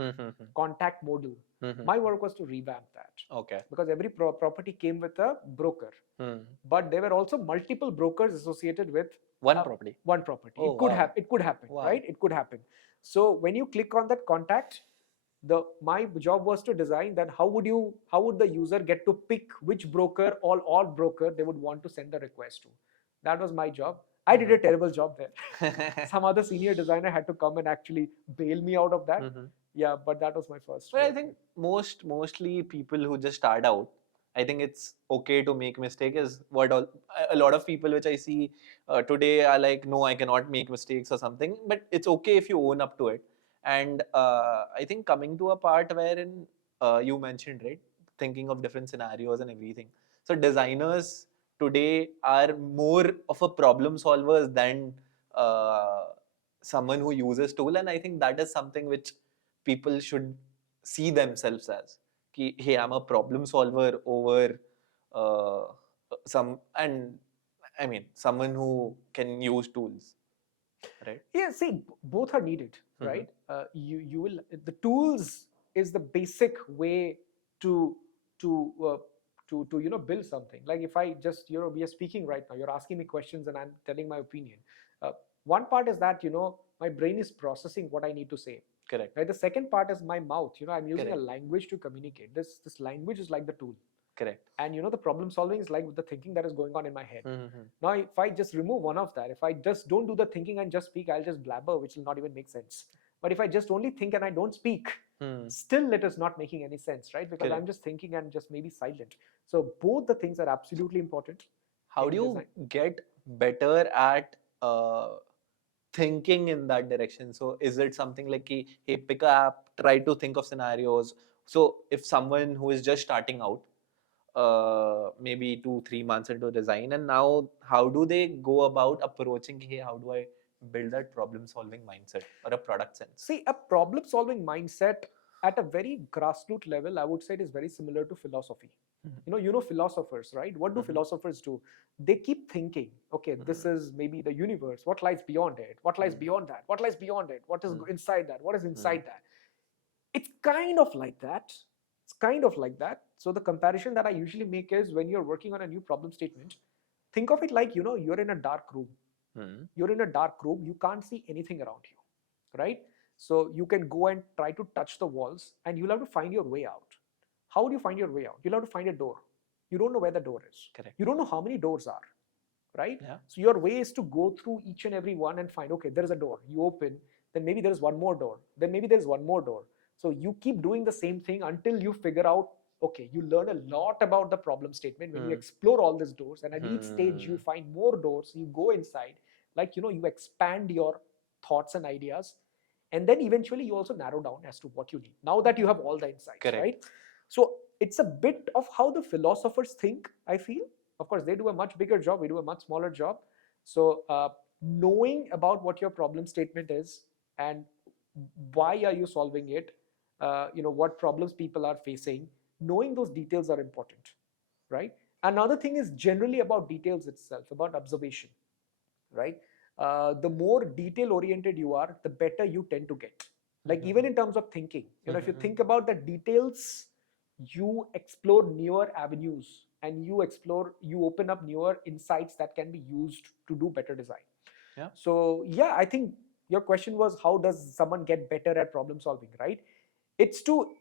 Contact model. My work was to revamp that. Okay. Because every property came with a broker. But there were also multiple brokers associated with one property. One property. Oh, it could happen, wow. Right? It could happen. So when you click on that contact, my job was to design that how would the user get to pick which broker or broker they would want to send the request to. That was my job. I did a terrible job there. Some other senior designer had to come and actually bail me out of that. Yeah, but that was my first. But I think mostly people who just start out, I think it's okay to make mistake. Is what a lot of people which I see today are like, no, I cannot make mistakes or something. But it's okay if you own up to it. And I think coming to a part wherein you mentioned, right, thinking of different scenarios and everything. So designers today are more of a problem solvers than someone who uses tool, and I think that is something which people should see themselves as. Ki, hey, I'm a problem solver over someone who can use tools. right? Yeah, see, both are needed, right? You will the tools is the basic way to to uh, to build something. Like if I just we are speaking right now, you're asking me questions and I'm telling my opinion. Uh, One part is that my brain is processing what I need to say. Correct. Right. The second part is my mouth. I'm using a Correct. language to communicate. This language is like the tool. Correct. And the problem solving is like the thinking that is going on in my head. Mm-hmm. Now if I just remove one of that, if I just don't do the thinking and just speak, I'll just blabber, which will not even make sense. But if I just only think and I don't speak, still it is not making any sense, right? Because Correct. I'm just thinking and just maybe silent. So both the things are absolutely important. How do you get better at thinking in that direction? So is it something like, hey, pick a app, try to think of scenarios? So if someone who is just starting out, maybe 2-3 months into design, and now how do they go about approaching, hey, how do I build that problem solving mindset or a product sense? See, a problem solving mindset at a very grassroots level, I would say it is very similar to philosophy. Philosophers, right? What do philosophers do? They keep thinking, okay, this is maybe the universe. What lies beyond it? What lies beyond that? What lies beyond it? What is inside that? What is inside that? It's kind of like that. It's kind of like that. So the comparison that I usually make is when you're working on a new problem statement, think of it like, you're in a dark room. You're in a dark room. You can't see anything around you, right? So you can go and try to touch the walls and you'll have to find your way out. How do you find your way out? You'll have to find a door. You don't know where the door is. Correct. You don't know how many doors are, right? Yeah. So your way is to go through each and every one and find, okay, there is a door. You open, then maybe there is one more door. Then maybe there's one more door. So you keep doing the same thing until you figure out, okay, you learn a lot about the problem statement when you explore all these doors, and at each stage you find more doors, you go inside, like, you expand your thoughts and ideas, and then eventually you also narrow down as to what you need now that you have all the insights. Correct. Right? So it's a bit of how the philosophers think, I feel. Of course, they do a much bigger job, we do a much smaller job. So knowing about what your problem statement is and why are you solving it, what problems people are facing, knowing those details are important, right? Another thing is generally about details itself, about observation, right? The more detail oriented you are, the better you tend to get. Like even in terms of thinking, if you think about the details, you explore newer avenues and you open up newer insights that can be used to do better design. Yeah. So yeah, I think your question was, how does someone get better at problem solving, right? It's to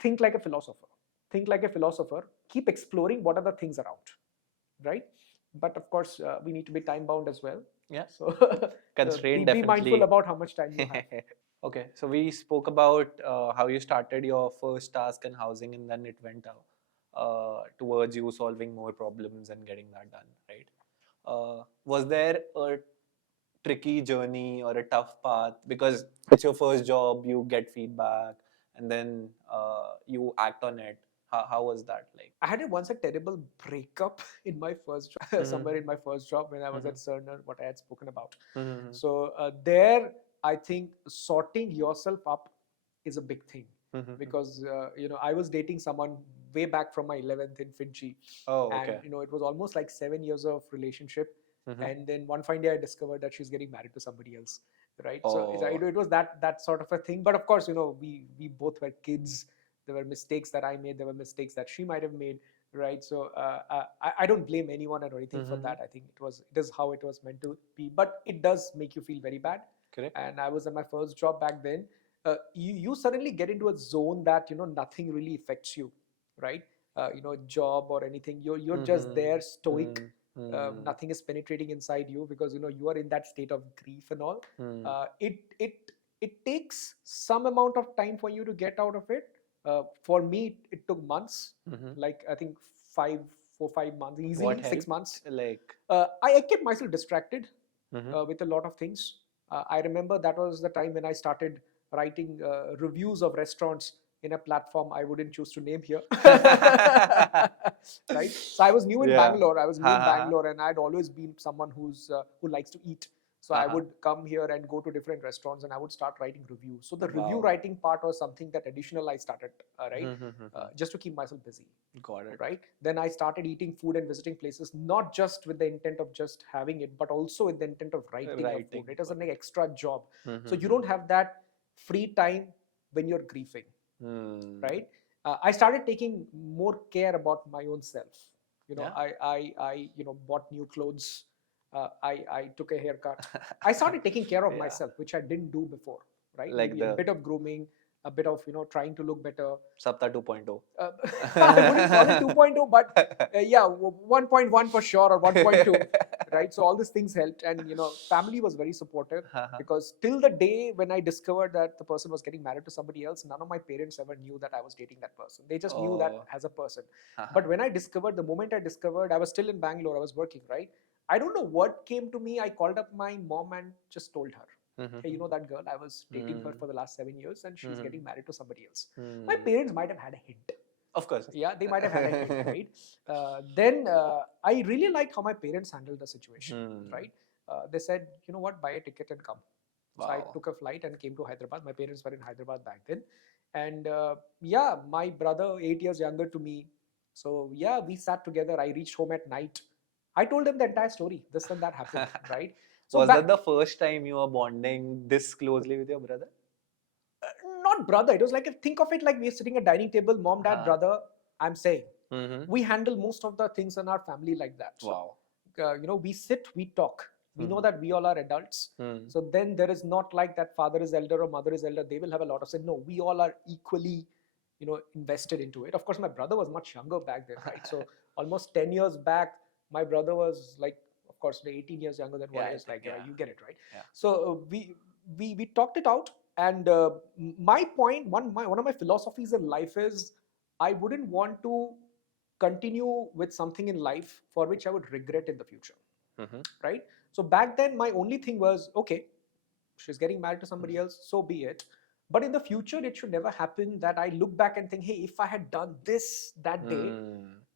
think like a philosopher. Think like a philosopher. Keep exploring what are the things around, right? But of course, we need to be time bound as well. Yeah. So Constraint, be definitely. mindful about how much time you have. Okay, so we spoke about how you started your first task in housing, and then it went towards you solving more problems and getting that done, right? Was there a tricky journey or a tough path? Because it's your first job, you get feedback, and then you act on it. How was that like? I had once a terrible breakup in my first job, somewhere in my first job when I was at Cerner, what I had spoken about. So there, I think sorting yourself up is a big thing. Because I was dating someone way back from my 11th in Fiji. Oh, okay. And it was almost like 7 years of relationship. And then one fine day I discovered that she's getting married to somebody else, right? So it was that sort of a thing. But of course, we both were kids. There were mistakes that I made. There were mistakes that she might have made, right? So I don't blame anyone or anything for that. I think it is how it was meant to be. But it does make you feel very bad. Correct. And I was at my first job back then. You suddenly get into a zone that nothing really affects you, right? Job or anything. You're just there, stoic. Nothing is penetrating inside you because you are in that state of grief and all. It takes some amount of time for you to get out of it. For me, it took months. Like I think 4-5 months, easily 6 months. Like I kept myself distracted with a lot of things. I remember that was the time when I started writing reviews of restaurants in a platform I wouldn't choose to name here. Right? So I was new in Bangalore. I was new in Bangalore, and I'd always been someone who likes to eat. So I would come here and go to different restaurants and I would start writing reviews. So the review Wow. writing part was something that additional I started, just to keep myself busy. Got it. Right. Then I started eating food and visiting places, not just with the intent of just having it, but also with the intent of writing of food. It was an extra job. So you don't have that free time when you're grieving. Right. I started taking more care about my own self. You know, I bought new clothes. I took a haircut. I started taking care of myself, which I didn't do before, right? Like Maybe a bit of grooming, a bit of, trying to look better. Sapta 2.0. I wouldn't call it 2.0, but yeah, 1.1 for sure, or 1.2, right? So all these things helped, and family was very supportive, because till the day when I discovered that the person was getting married to somebody else, none of my parents ever knew that I was dating that person. They just knew that as a person. But when the moment I discovered, I was still in Bangalore, I was working, right? I don't know what came to me. I called up my mom and just told her, hey, that girl, I was dating her for the last 7 years and she's getting married to somebody else. My parents might have had a hint. Of course. Yeah, they might have had a hint, right? Then I really liked how my parents handled the situation, right? They said, you know what, buy a ticket and come. So I took a flight and came to Hyderabad. My parents were in Hyderabad back then. And yeah, my brother, 8 years younger to me. So yeah, we sat together. I reached home at night. I told him the entire story. This and that happened, right? So was that the first time you were bonding this closely with your brother? Not brother. It was like, think of it like we're sitting at dining table, mom, dad, brother. I'm saying we handle most of the things in our family like that. Wow. We sit, we talk. We know that we all are adults. So then there is not like that father is elder or mother is elder. They will have a lot of say. No, we all are equally, invested into it. Of course, my brother was much younger back then, right? So almost 10 years back, my brother was like, of course, 18 years younger than what I is like. You get it, right? Yeah. So we talked it out. And my point, one of my philosophies in life is, I wouldn't want to continue with something in life for which I would regret in the future, right? So back then, my only thing was, okay, she's getting married to somebody else, so be it. But in the future, it should never happen that I look back and think, hey, if I had done this that day,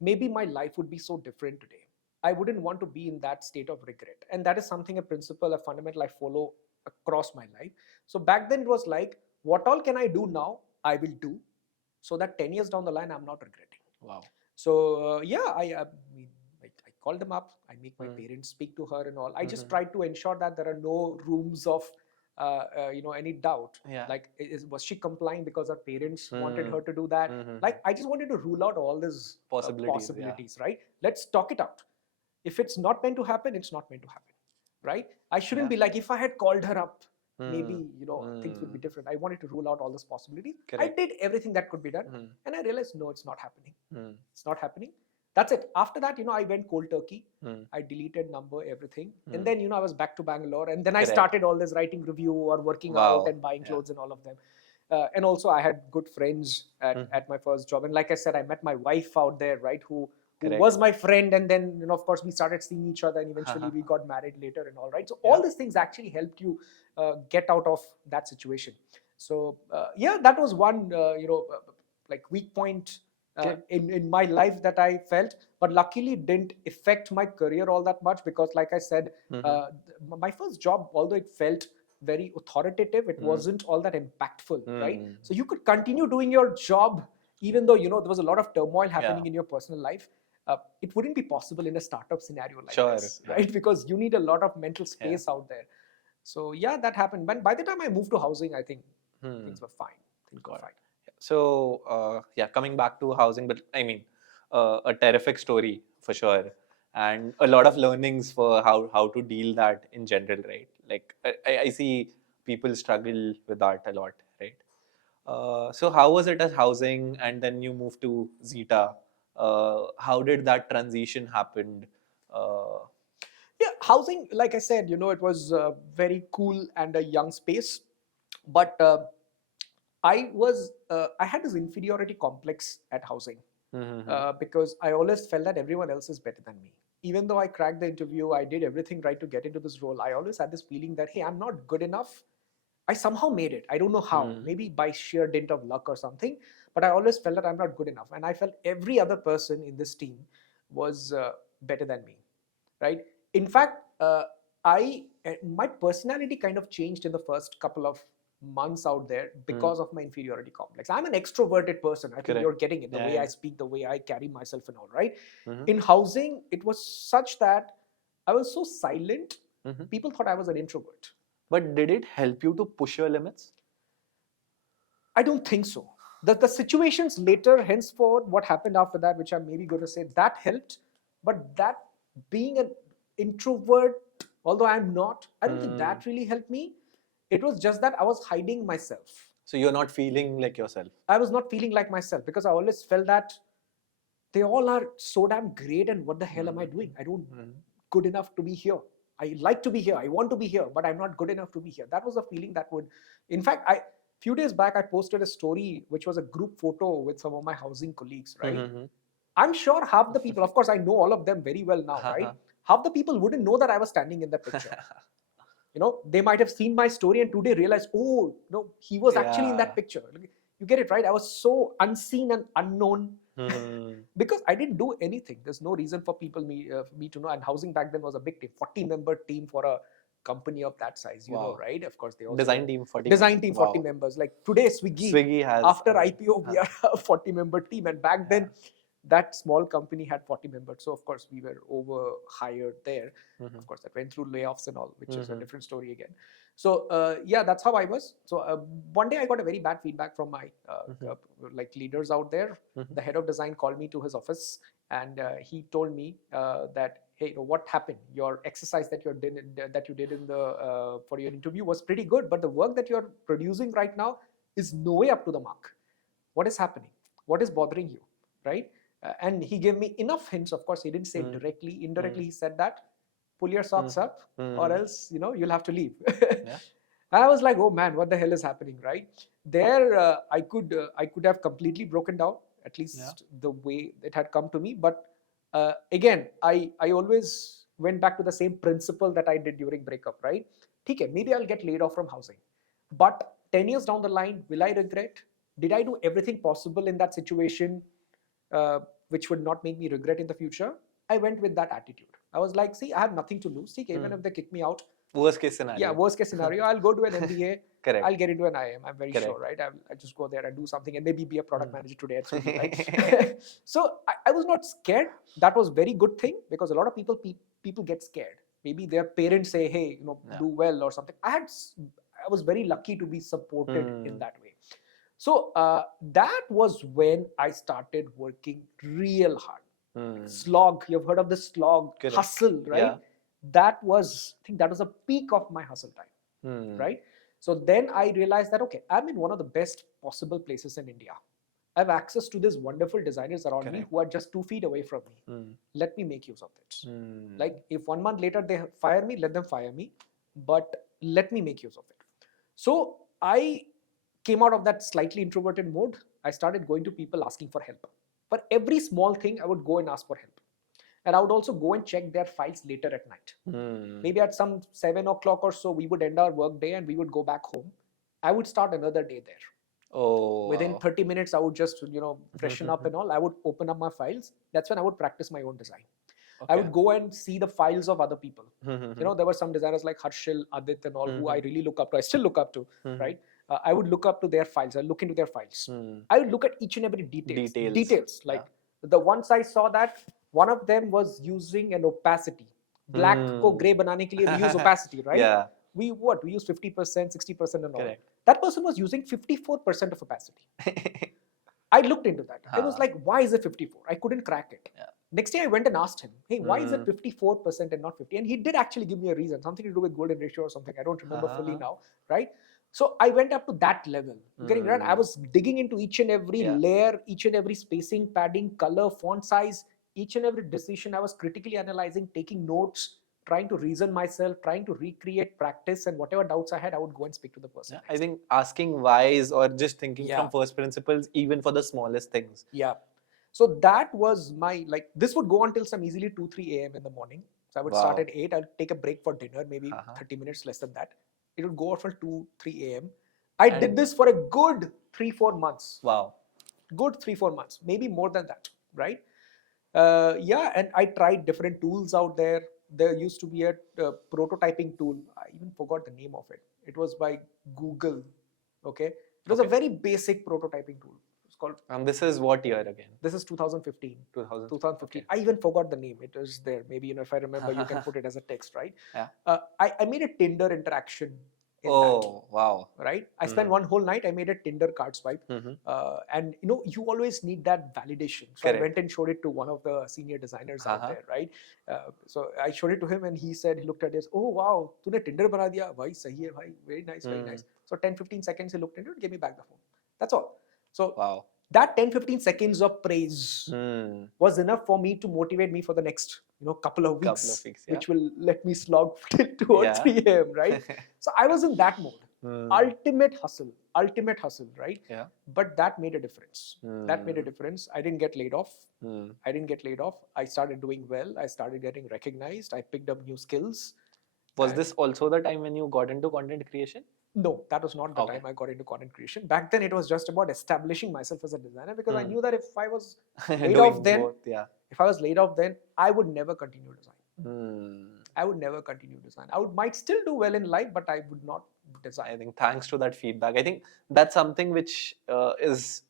maybe my life would be so different today. I wouldn't want to be in that state of regret. And that is something, a principle, a fundamental I follow across my life. So back then it was like, what all can I do now? I will do, so that 10 years down the line, I'm not regretting. Wow. So yeah, I called them up. I make my parents speak to her and all. I just tried to ensure that there are no rooms of any doubt. Yeah. Like, was she complying because her parents wanted her to do that? Like, I just wanted to rule out all these possibilities, right? Let's talk it out. If it's not meant to happen, it's not meant to happen, right? I shouldn't be like, if I had called her up, maybe things would be different. I wanted to rule out all those possibilities. Correct. I did everything that could be done, and I realized, no, it's not happening. It's not happening. That's it. After that, I went cold turkey. I deleted number, everything, and then I was back to Bangalore, and then I started all this writing review or working out and buying clothes and all of them. And also, I had good friends at my first job, and like I said, I met my wife out there, right? Who was my friend, and then of course we started seeing each other, and eventually we got married later and all, right? So all these things actually helped you get out of that situation. So yeah, that was one like weak point in my life that I felt, but luckily didn't affect my career all that much, because like I said, my first job, although it felt very authoritative, it wasn't all that impactful, right? So you could continue doing your job even though there was a lot of turmoil happening in your personal life. It wouldn't be possible in a startup scenario like this, right? Because you need a lot of mental space out there. So yeah, that happened. But by the time I moved to housing, I think things were fine. Things were fine. So yeah, coming back to housing, but I mean, a terrific story for sure, and a lot of learnings for how to deal that in general, right? Like I see people struggle with that a lot, right? So how was it as housing, and then you moved to Zeta? How did that transition happen? Yeah, housing, like I said, it was very cool and a young space, but I had this inferiority complex at housing because I always felt that everyone else is better than me. Even though I cracked the interview, I did everything right to get into this role, I always had this feeling that, hey, I'm not good enough. I somehow made it. I don't know how, maybe by sheer dint of luck or something, but I always felt that I'm not good enough. And I felt every other person in this team was better than me, right? In fact, my personality kind of changed in the first couple of months out there because of my inferiority complex. I'm an extroverted person. I think Correct. you're getting it. The way Yeah. I speak, the way I carry myself and all, right? Mhm. In housing, it was such that I was so silent. Mhm. People thought I was an introvert. But did it help you to push your limits? I don't think so. The situations later, henceforth, what happened after that, which I'm maybe going to say, that helped. But that being an introvert, although I'm not, I don't think that really helped me. It was just that I was hiding myself. So you're not feeling like yourself. I was not feeling like myself because I always felt that they all are so damn great, and what the hell am I doing? I don't good enough to be here. I like to be here. I want to be here, but I'm not good enough to be here. That was a feeling that would, in fact, few days back I posted a story which was a group photo with some of my housing colleagues, right? I'm sure half the people, of course, I know all of them very well now, right? Half the people wouldn't know that I was standing in that picture. They might have seen my story and today realized, oh, no, he was actually in that picture. You get it, right? I was so unseen and unknown because I didn't do anything. There's no reason for me to know. And housing back then was a big team, 40-member team for a company of that size, you know, right? Of course, they also design team 40 design team 40 members. Like today, Swiggy has after IPO, we are a 40-member team, and back then that small company had 40 members. So of course we were overhired there. Of course that went through layoffs and all, which is a different story again. So yeah, that's how I was. So one day I got a very bad feedback from my like leaders out there. The head of design called me to his office and he told me that, hey, what happened? Your exercise that you did in the for your interview was pretty good, but the work that you're producing right now is no way up to the mark. What is happening? What is bothering you, right? And he gave me enough hints. Of course, he didn't say it directly. Indirectly, he said that, pull your socks up or else, you'll have to leave. I was like, oh man, what the hell is happening, right? There, I could have completely broken down, at least the way it had come to me. But again, I always went back to the same principle that I did during breakup, right? Okay, maybe I'll get laid off from housing. But 10 years down the line, will I regret? Did I do everything possible in that situation which would not make me regret in the future? I went with that attitude. I was like, see, I have nothing to lose. See, even if they kick me out. Worst case scenario. Yeah, worst case scenario. I'll go to an MBA. Correct. I'll get into an IIM. I'm very sure, right? I'll just go there and do something and maybe be a product manager today at Swiggy, right? So I was not scared. That was very good thing because a lot of people get scared. Maybe their parents say, hey, do well or something. I was very lucky to be supported in that way. So that was when I started working real hard. Slog, you've heard of the slog, hustle, right? Yeah. I think that was a peak of my hustle time, right? So then I realized that, okay, I'm in one of the best possible places in India. I have access to these wonderful designers around me who are just 2 feet away from me. Let me make use of it. Like if 1 month later they fire me, let them fire me, but let me make use of it. So I came out of that slightly introverted mode. I started going to people asking for help. For every small thing, I would go and ask for help. And I would also go and check their files later at night. Maybe at some 7 o'clock or so, we would end our work day and we would go back home. I would start another day there. Oh. Within 30 minutes, I would just, freshen up and all. I would open up my files. That's when I would practice my own design. Okay. I would go and see the files of other people. There were some designers like Harshil, Adit and all who I really look up to. I still look up to, right? I would look up to their files. I look into their files. I would look at each and every details. Like the ones I saw that one of them was using an opacity. Black ko grey banane ke liye we use opacity, right? Yeah. We use 50%, 60% and all. Correct. That person was using 54% of opacity. I looked into that. I was like, why is it 54? I couldn't crack it. Yeah. Next day I went and asked him, hey, why is it 54% and not 50? And he did actually give me a reason, something to do with golden ratio or something. I don't remember fully now, right? So I went up to that level. Getting right? I was digging into each and every layer, each and every spacing, padding, color, font size, each and every decision. I was critically analyzing, taking notes, trying to reason myself, trying to recreate, practice, and whatever doubts I had, I would go and speak to the person. I think asking whys or just thinking from first principles, even for the smallest things. Yeah. So that was this would go until some easily 2-3 a.m. in the morning. So I would start at 8. I'll take a break for dinner, maybe 30 minutes, less than that. It would go until 2-3 a.m. I did this for a good 3-4 months. Wow. Good 3-4 months, maybe more than that, right? And I tried different tools out there. there used to be a prototyping tool. I even forgot the name of it. It was by Google. Okay, it was a Okay. very basic prototyping tool. It's called. And this is what year again? This is 2015. 2000. 2015. Okay. I even forgot the name. It is there. Maybe if I remember, you can put it as a text, right? Yeah. I made a Tinder interaction in that. Oh, wow. Right? I spent one whole night. I made a Tinder card swipe, and you always need that validation. So Correct. I went and showed it to one of the senior designers out there, right? So I showed it to him, and he said, he looked at it. Oh wow, तूने Tinder बना दिया, भाई सही है भाई, very nice, very nice. So 10-15 seconds he looked into it, gave me back the phone. That's all. So Wow. that 10-15 seconds of praise was enough for me to motivate me for the next couple of weeks, which will let me slog till 2 or 3 a.m. right? So I was in that mode. Ultimate hustle, right? Yeah. But that made a difference. That made a difference. I didn't get laid off. I started doing well. I started getting recognized. I picked up new skills. Was this also the time when you got into content creation? No, that was not the time I got into content creation. Back then, it was just about establishing myself as a designer, because I knew that if I was laid off then, I would never continue design. I would never continue design. I might still do well in life, but I would not design. I think thanks to that feedback, I think that's something which is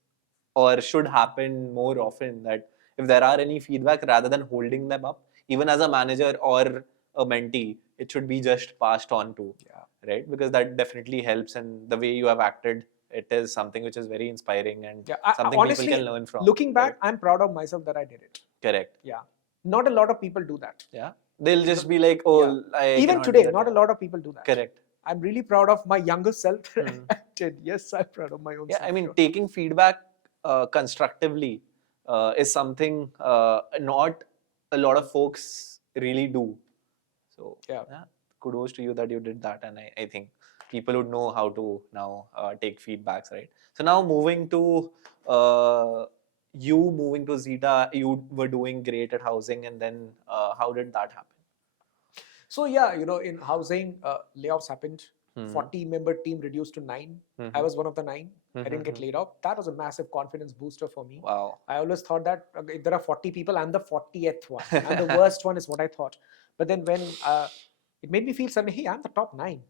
or should happen more often, that if there are any feedback, rather than holding them up, even as a manager or a mentee, it should be just passed on to, right? Because that definitely helps, and the way you have acted, it is something which is very inspiring and something honestly, people can learn from. Looking back, I'm proud of myself that I did it. Correct. Yeah. Not a lot of people do that. Yeah. They'll just be like, oh, even today, not a lot of people do that. Correct. I'm really proud of my younger self that I did. Yes, I'm proud of my own self. I mean, taking feedback constructively is something not a lot of folks really do. So, kudos to you that you did that. And I think people would know how to now take feedbacks, right? So now moving to Zeta, you were doing great at housing, and then how did that happen? So in housing, layoffs happened. 40-member team reduced to 9. I was one of the 9. I didn't get laid off. That was a massive confidence booster for me. Wow. I always thought that if there are 40 people, I'm the 40th one. I'm the worst one is what I thought. But then when it made me feel suddenly, hey, I'm the top 9,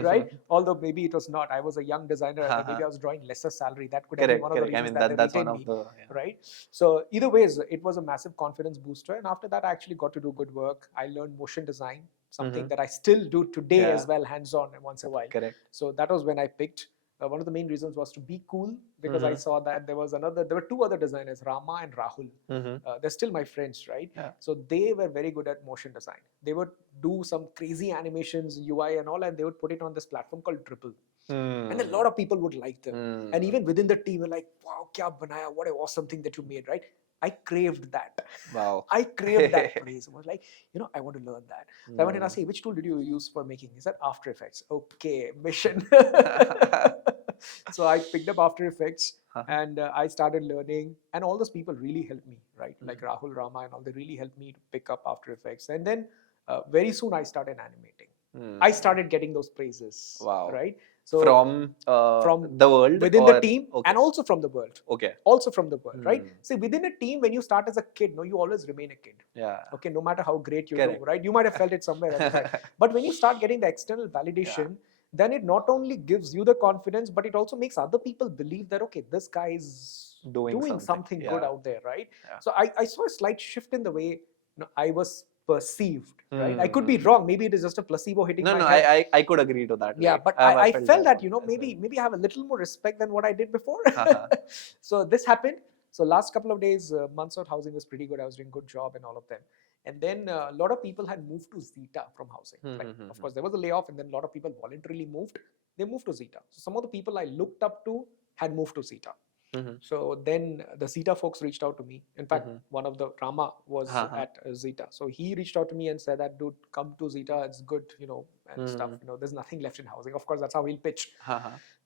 right? Although maybe it was not. I was a young designer. Maybe I was drawing lesser salary. That could have been one of the reasons that they retained me, right? So either ways, it was a massive confidence booster. And after that, I actually got to do good work. I learned motion design, something that I still do today as well, hands-on once a while. Correct. So that was when I picked. One of the main reasons was to be cool, because I saw that there were 2 other designers, Rama and Rahul. They're still my friends, right? So they were very good at motion design. They would do some crazy animations, UI and all, and they would put it on this platform called Dribble. And a lot of people would like them. And even within the team were like, wow, kya banaya, what an awesome thing that you made, right? I craved that. Wow. I craved that praise. I was like, I want to learn that. So I went and asked, hey, which tool did you use for making? He said, After Effects. Okay, mission. So I picked up After Effects and I started learning. And all those people really helped me, right? Like Rahul, Rama and all, they really helped me to pick up After Effects. And then very soon I started animating. I started getting those praises. Wow. Right? So from the world, within the team, and also from the world. Okay. Also from the world, right? See, within a team, when you start as a kid, you always remain a kid. Yeah. Okay, no matter how great you do, right? You might have felt it somewhere else, right? But when you start getting the external validation, then it not only gives you the confidence, but it also makes other people believe that, okay, this guy is doing something good out there, right? So I saw a slight shift in the way I was perceived, right? I could be wrong. Maybe it is just a placebo hitting my head. I could agree to that. Yeah, right? but I felt that, maybe I have a little more respect than what I did before. So this happened. So last couple of days, months out housing was pretty good. I was doing a good job and all of them. And then a lot of people had moved to Zeta from housing. Of course, there was a layoff, and then a lot of people voluntarily moved. They moved to Zeta. So some of the people I looked up to had moved to Zeta. So then the Zeta folks reached out to me. In fact, one of the Rama was at Zeta. So he reached out to me and said that, dude, come to Zeta. It's good, and stuff. There's nothing left in housing. Of course, that's how he'll pitch.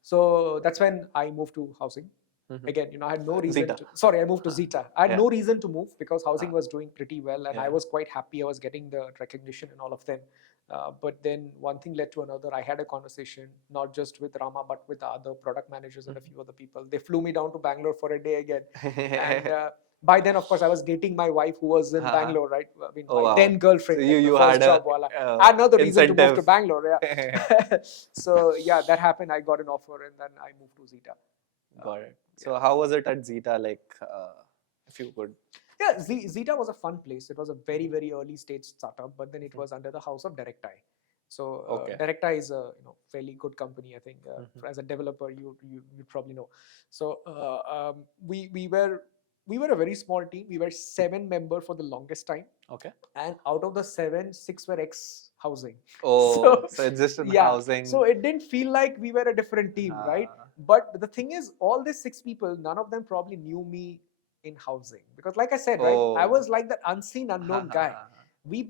So that's when I moved to housing. Again, I had no reason I moved to Zeta. I had no reason to move because housing was doing pretty well, and I was quite happy. I was getting the recognition and all of them. But then one thing led to another. I had a conversation, not just with Rama, but with the other product managers and a few other people. They flew me down to Bangalore for a day again. And By then, of course, I was dating my wife who was in Uh-huh. Bangalore, right? I mean, Oh, my wow. then girlfriend, So like you my first had job, voila. Another reason to move to incentive. Bangalore, yeah. So yeah, that happened. I got an offer, and then I moved to Zeta. Got it. So how was it at Zeta? Like, if you could. Yeah, Zeta was a fun place. It was a very, very early stage startup, but then it was under the house of Direct Eye. So Okay. Direct Eye is a fairly good company, I think. Mhm. As a developer, you probably know. So we were a very small team. We were 7 members for the longest time, Okay. and out of the 7, 6 were ex housing. Oh, so it's just in Yeah, housing. so it didn't feel like we were a different team, right? But the thing is, all these 6 people, none of them probably knew me in housing, because like I said, right, I Oh. was like that unseen unknown guy. We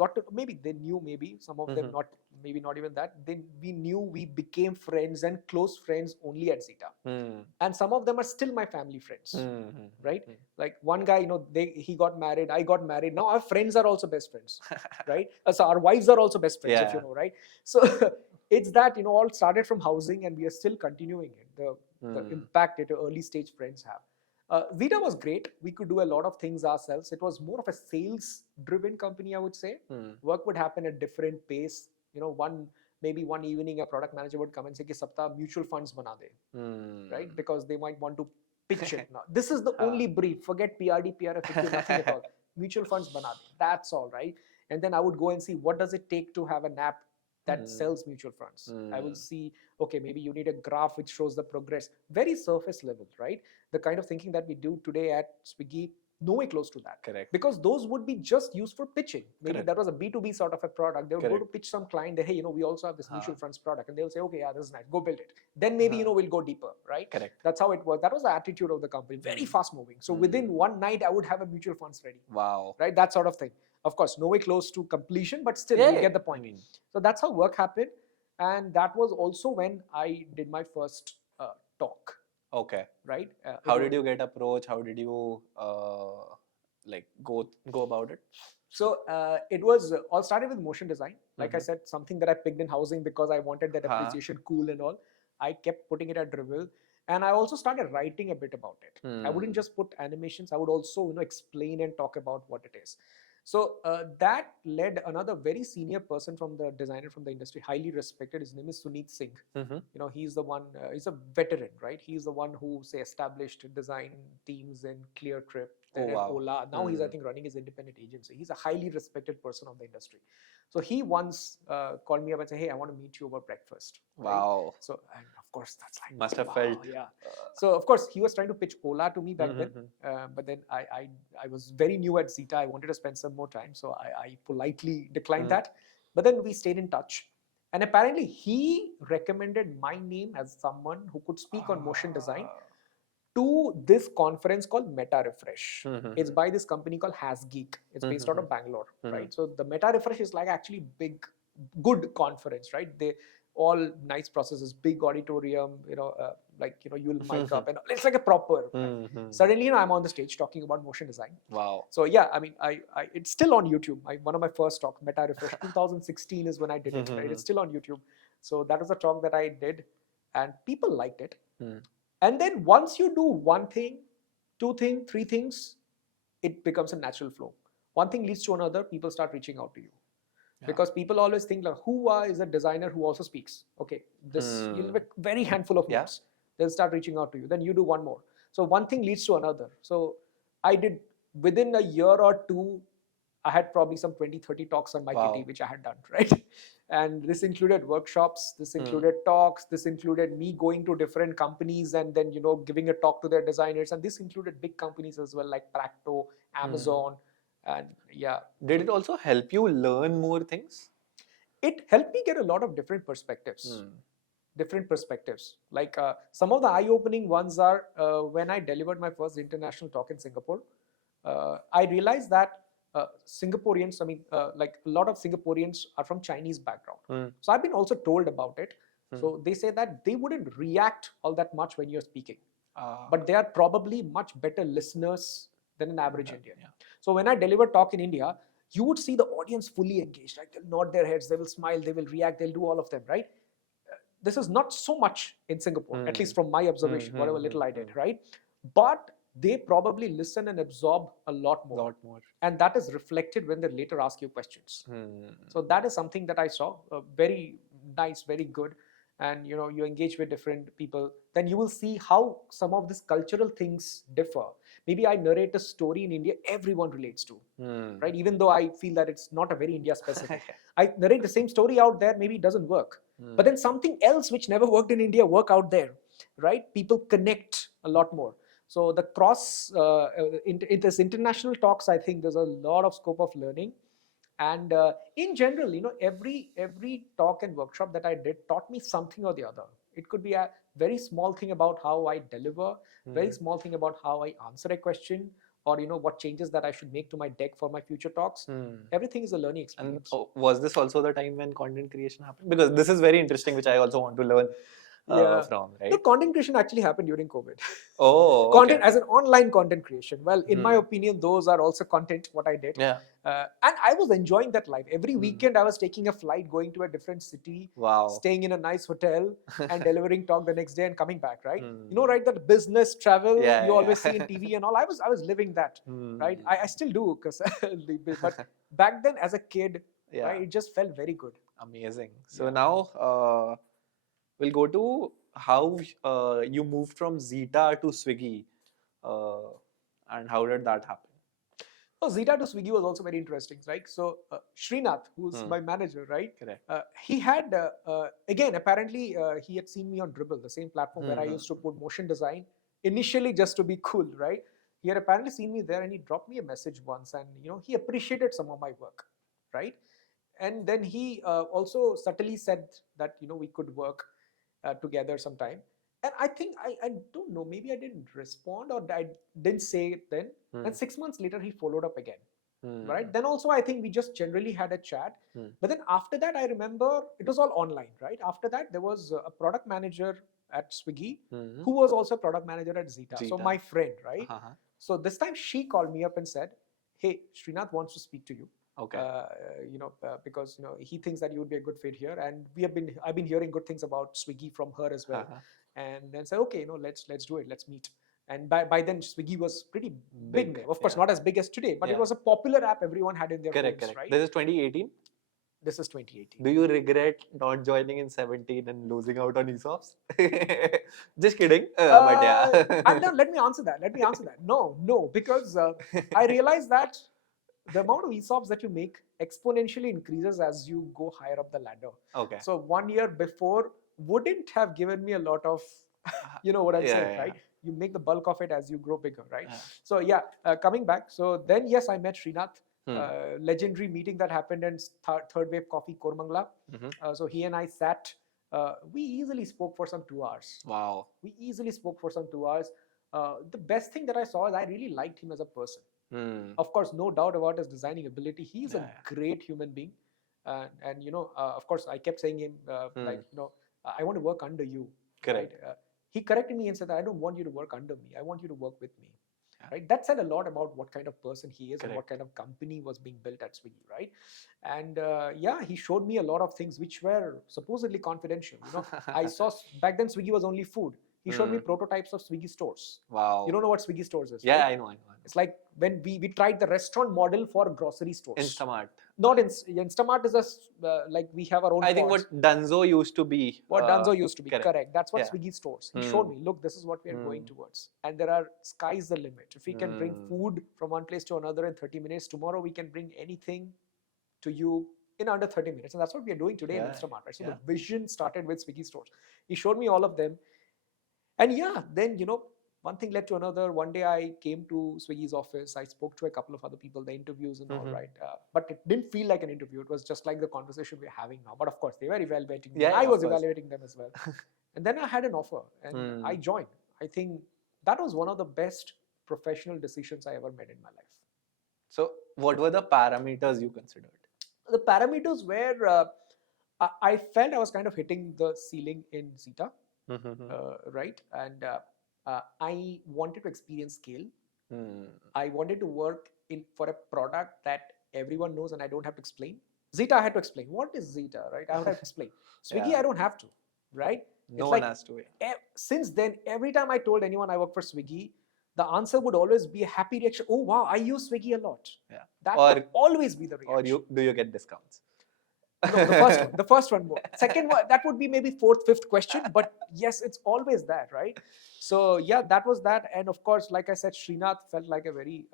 got to, maybe they knew, maybe some of them Mhm. not, maybe not even that. Then we knew, we became friends and close friends only at Zeta. Hmm. And some of them are still my family friends, Mhm. right? Mhm. Like one guy, he got married, I got married. Now our friends are also best friends, right? So our wives are also best friends, if you Yeah. know, right? So it's that, all started from housing, and we are still continuing it. The Hmm. impact that early stage friends have. Zeta was great. We could do a lot of things ourselves. It was more of a sales-driven company, I would say. Hmm. Work would happen at different pace. Maybe one evening a product manager would come and say, "Ki Sapta, mutual funds bana de," Hmm. right? Because they might want to pitch it now. This is the only brief. Forget PRD, PRFQ, nothing at all. Mutual funds bana de. That's all, right? And then I would go and see, what does it take to have an app that sells mutual funds? I will see, okay, maybe you need a graph which shows the progress. Very surface level, right? The kind of thinking that we do today at Swiggy, nowhere close to that. Correct. Because those would be just used for pitching. Maybe Correct. that was a B2B sort of a product. They would go to Correct. pitch some client that, hey, we also have this mutual Huh. funds product. And they'll say, okay, yeah, this is nice. Go build it. Then maybe, we'll go deeper, right? Correct. That's how it was. That was the attitude of the company. Very fast moving. So within one night, I would have a mutual funds ready. Wow. Right? That sort of thing. Of course, nowhere close to completion, but still, Yeah, you get the point. I mean. So that's how work happened. And that was also when I did my first talk, Okay. right? How did you get approached? How did you like go about it? So it was all started with motion design. Like I said, something that I picked in housing because I wanted that Huh. appreciation cool and all. I kept putting it at Drivel, and I also started writing a bit about it. I wouldn't just put animations. I would also explain and talk about what it is. So that led another very senior person from the designer from the industry, highly respected. His name is Sunit Singh. He's the one. He's a veteran, right? He's the one who established design teams in Clear Trip, then at Ola. Now he's, I think, running his independent agency. He's a highly respected person of the industry. So he once called me up and said, "Hey, I want to meet you over breakfast." Right? Wow. So, and of course, that's like, Must have wow, felt. yeah. So of course he was trying to pitch Ola to me back then, but then I was very new at Zeta. I wanted to spend some more time, so I politely declined that. But then we stayed in touch, and apparently he recommended my name as someone who could speak on motion design to this conference called Meta Refresh. It's by this company called HasGeek. It's based out of Bangalore, right? So the Meta Refresh is like actually big, good conference, right? They all nice processes, big auditorium, you'll mic up, and it's like a proper. Right? Suddenly, I'm on the stage talking about motion design. Wow. So yeah, I mean, it's still on YouTube. One of my first talks, Meta Refresh, 2016 is when I did it. Right? It's still on YouTube. So that was a talk that I did, and people liked it. And then once you do one thing, 2 things, 3 things, it becomes a natural flow. One thing leads to another, people start reaching out to you. Yeah. Because people always think like, who is a designer who also speaks? Okay, you'll have a very handful of names. They'll start reaching out to you. Then you do one more. So one thing leads to another. So I did, within a year or two, I had probably some 20, 30 talks on my kitty, which I had done, right? And this included workshops, this included talks, this included me going to different companies and then, giving a talk to their designers. And this included big companies as well, like Practo, Amazon, and yeah. Did it also help you learn more things? It helped me get a lot of different perspectives. Different perspectives. Like some of the eye-opening ones are when I delivered my first international talk in Singapore, I realized that Singaporeans, like a lot of Singaporeans are from Chinese background. So I've been also told about it. So they say that they wouldn't react all that much when you're speaking, but they are probably much better listeners than an average Indian. Yeah. So when I deliver talk in India, you would see the audience fully engaged. Right? They'll nod their heads, they will smile, they will react, they'll do all of them, right? This is not so much in Singapore, at least from my observation, whatever little I did, right? But they probably listen and absorb a lot more. And that is reflected when they later ask you questions. So that is something that I saw, very nice, very good. And you engage with different people, then you will see how some of these cultural things differ. Maybe I narrate a story in India everyone relates to, right? Even though I feel that it's not a very India specific. I narrate the same story out there, maybe it doesn't work. But then something else which never worked in India work out there, right? People connect a lot more. So the in this international talks, I think there's a lot of scope of learning. And in general, every talk and workshop that I did taught me something or the other. It could be a very small thing about how I deliver, very small thing about how I answer a question, or what changes that I should make to my deck for my future talks. Everything is a learning experience. And was this also the time when content creation happened? Because this is very interesting, which I also want to learn from, right? The content creation actually happened during COVID. Oh, content okay. as an online content creation. Well, in my opinion, those are also content, what I did. Yeah. And I was enjoying that life. Every weekend, I was taking a flight, going to a different city, Wow. staying in a nice hotel, and delivering talk the next day and coming back, right? Right, that business travel you always see in TV and all. I was living that, right? I still do, because but back then as a kid, right, it just felt very good. Amazing. So now we'll go to how you moved from Zeta to Swiggy, and how did that happen? So Zeta to Swiggy was also very interesting, right? So Srinath, who's my manager, right? Correct. He had, again, apparently he had seen me on Dribble, the same platform where I used to put motion design, initially just to be cool, right? He had apparently seen me there and he dropped me a message once, and he appreciated some of my work, right? And then he also subtly said that we could work together sometime. And I think I don't know, maybe I didn't respond or I didn't say it then. And 6 months later he followed up again, right? Then also I think we just generally had a chat. But then after that, I remember it was all online, right? After that, there was a product manager at Swiggy who was also a product manager at Zeta. So my friend, right? So this time she called me up and said, hey, Srinath wants to speak to you. Okay. Because he thinks that you would be a good fit here, and I've been hearing good things about Swiggy from her as well. And then said, okay, let's do it, let's meet. And by then Swiggy was pretty big name. Of course, not as big as today, but it was a popular app everyone had in their phones, right? This is 2018. This is 2018. Do you regret not joining in 17 and losing out on ESOPs? Just kidding. But yeah. No, let me answer that. No, because I realized that the amount of ESOPs that you make exponentially increases as you go higher up the ladder. Okay. So 1 year before wouldn't have given me a lot of, what I'm saying, right? You make the bulk of it as you grow bigger, right? So coming back. So then, yes, I met Srinath. Legendary meeting that happened in Third Wave Coffee, Kormangla. So he and I sat. We easily spoke for some 2 hours. Wow. We easily spoke for some 2 hours. The best thing that I saw is I really liked him as a person. Of course, no doubt about his designing ability. He's a great human being. And of course, I kept saying him, I want to work under you. Correct. Right? He corrected me and said, I don't want you to work under me. I want you to work with me. Right? That said a lot about what kind of person he is. Correct. And what kind of company was being built at Swiggy, right? And he showed me a lot of things which were supposedly confidential. I saw back then Swiggy was only food. He showed me prototypes of Swiggy stores. Wow. You don't know what Swiggy stores is, Yeah, right? I know. It's like when we tried the restaurant model for grocery stores. Instamart. Not Instamart is like we have our own. I think pods. what Dunzo used to be. What Dunzo used to be. Correct. That's what Yeah. Swiggy stores. He showed me, look, this is what we are going towards. And there are, sky's the limit. If we can bring food from one place to another in 30 minutes, tomorrow we can bring anything to you in under 30 minutes. And that's what we are doing today in Instamart, right? So the vision started with Swiggy stores. He showed me all of them. And then, one thing led to another. One day I came to Swiggy's office. I spoke to a couple of other people, the interviews and all, right? But it didn't feel like an interview. It was just like the conversation we're having now. But of course, they were evaluating me. I was evaluating them as well. And then I had an offer and I joined. I think that was one of the best professional decisions I ever made in my life. So what were the parameters you considered? The parameters were, I felt I was kind of hitting the ceiling in Zeta. Right? And I wanted to experience scale. I wanted to work for a product that everyone knows and I don't have to explain. Zeta, I had to explain. What is Zeta, right? I would have to explain. Swiggy, I don't have to, right? No one has to. Since then, every time I told anyone I work for Swiggy, the answer would always be a happy reaction. Oh wow, I use Swiggy a lot. Yeah. That Or- would always be the reaction. Or do you get discounts? No, the first one more. Second one, that would be maybe fourth, fifth question, but yes, it's always that, right? So yeah, that was that. And of course, like I said, Srinath felt like a very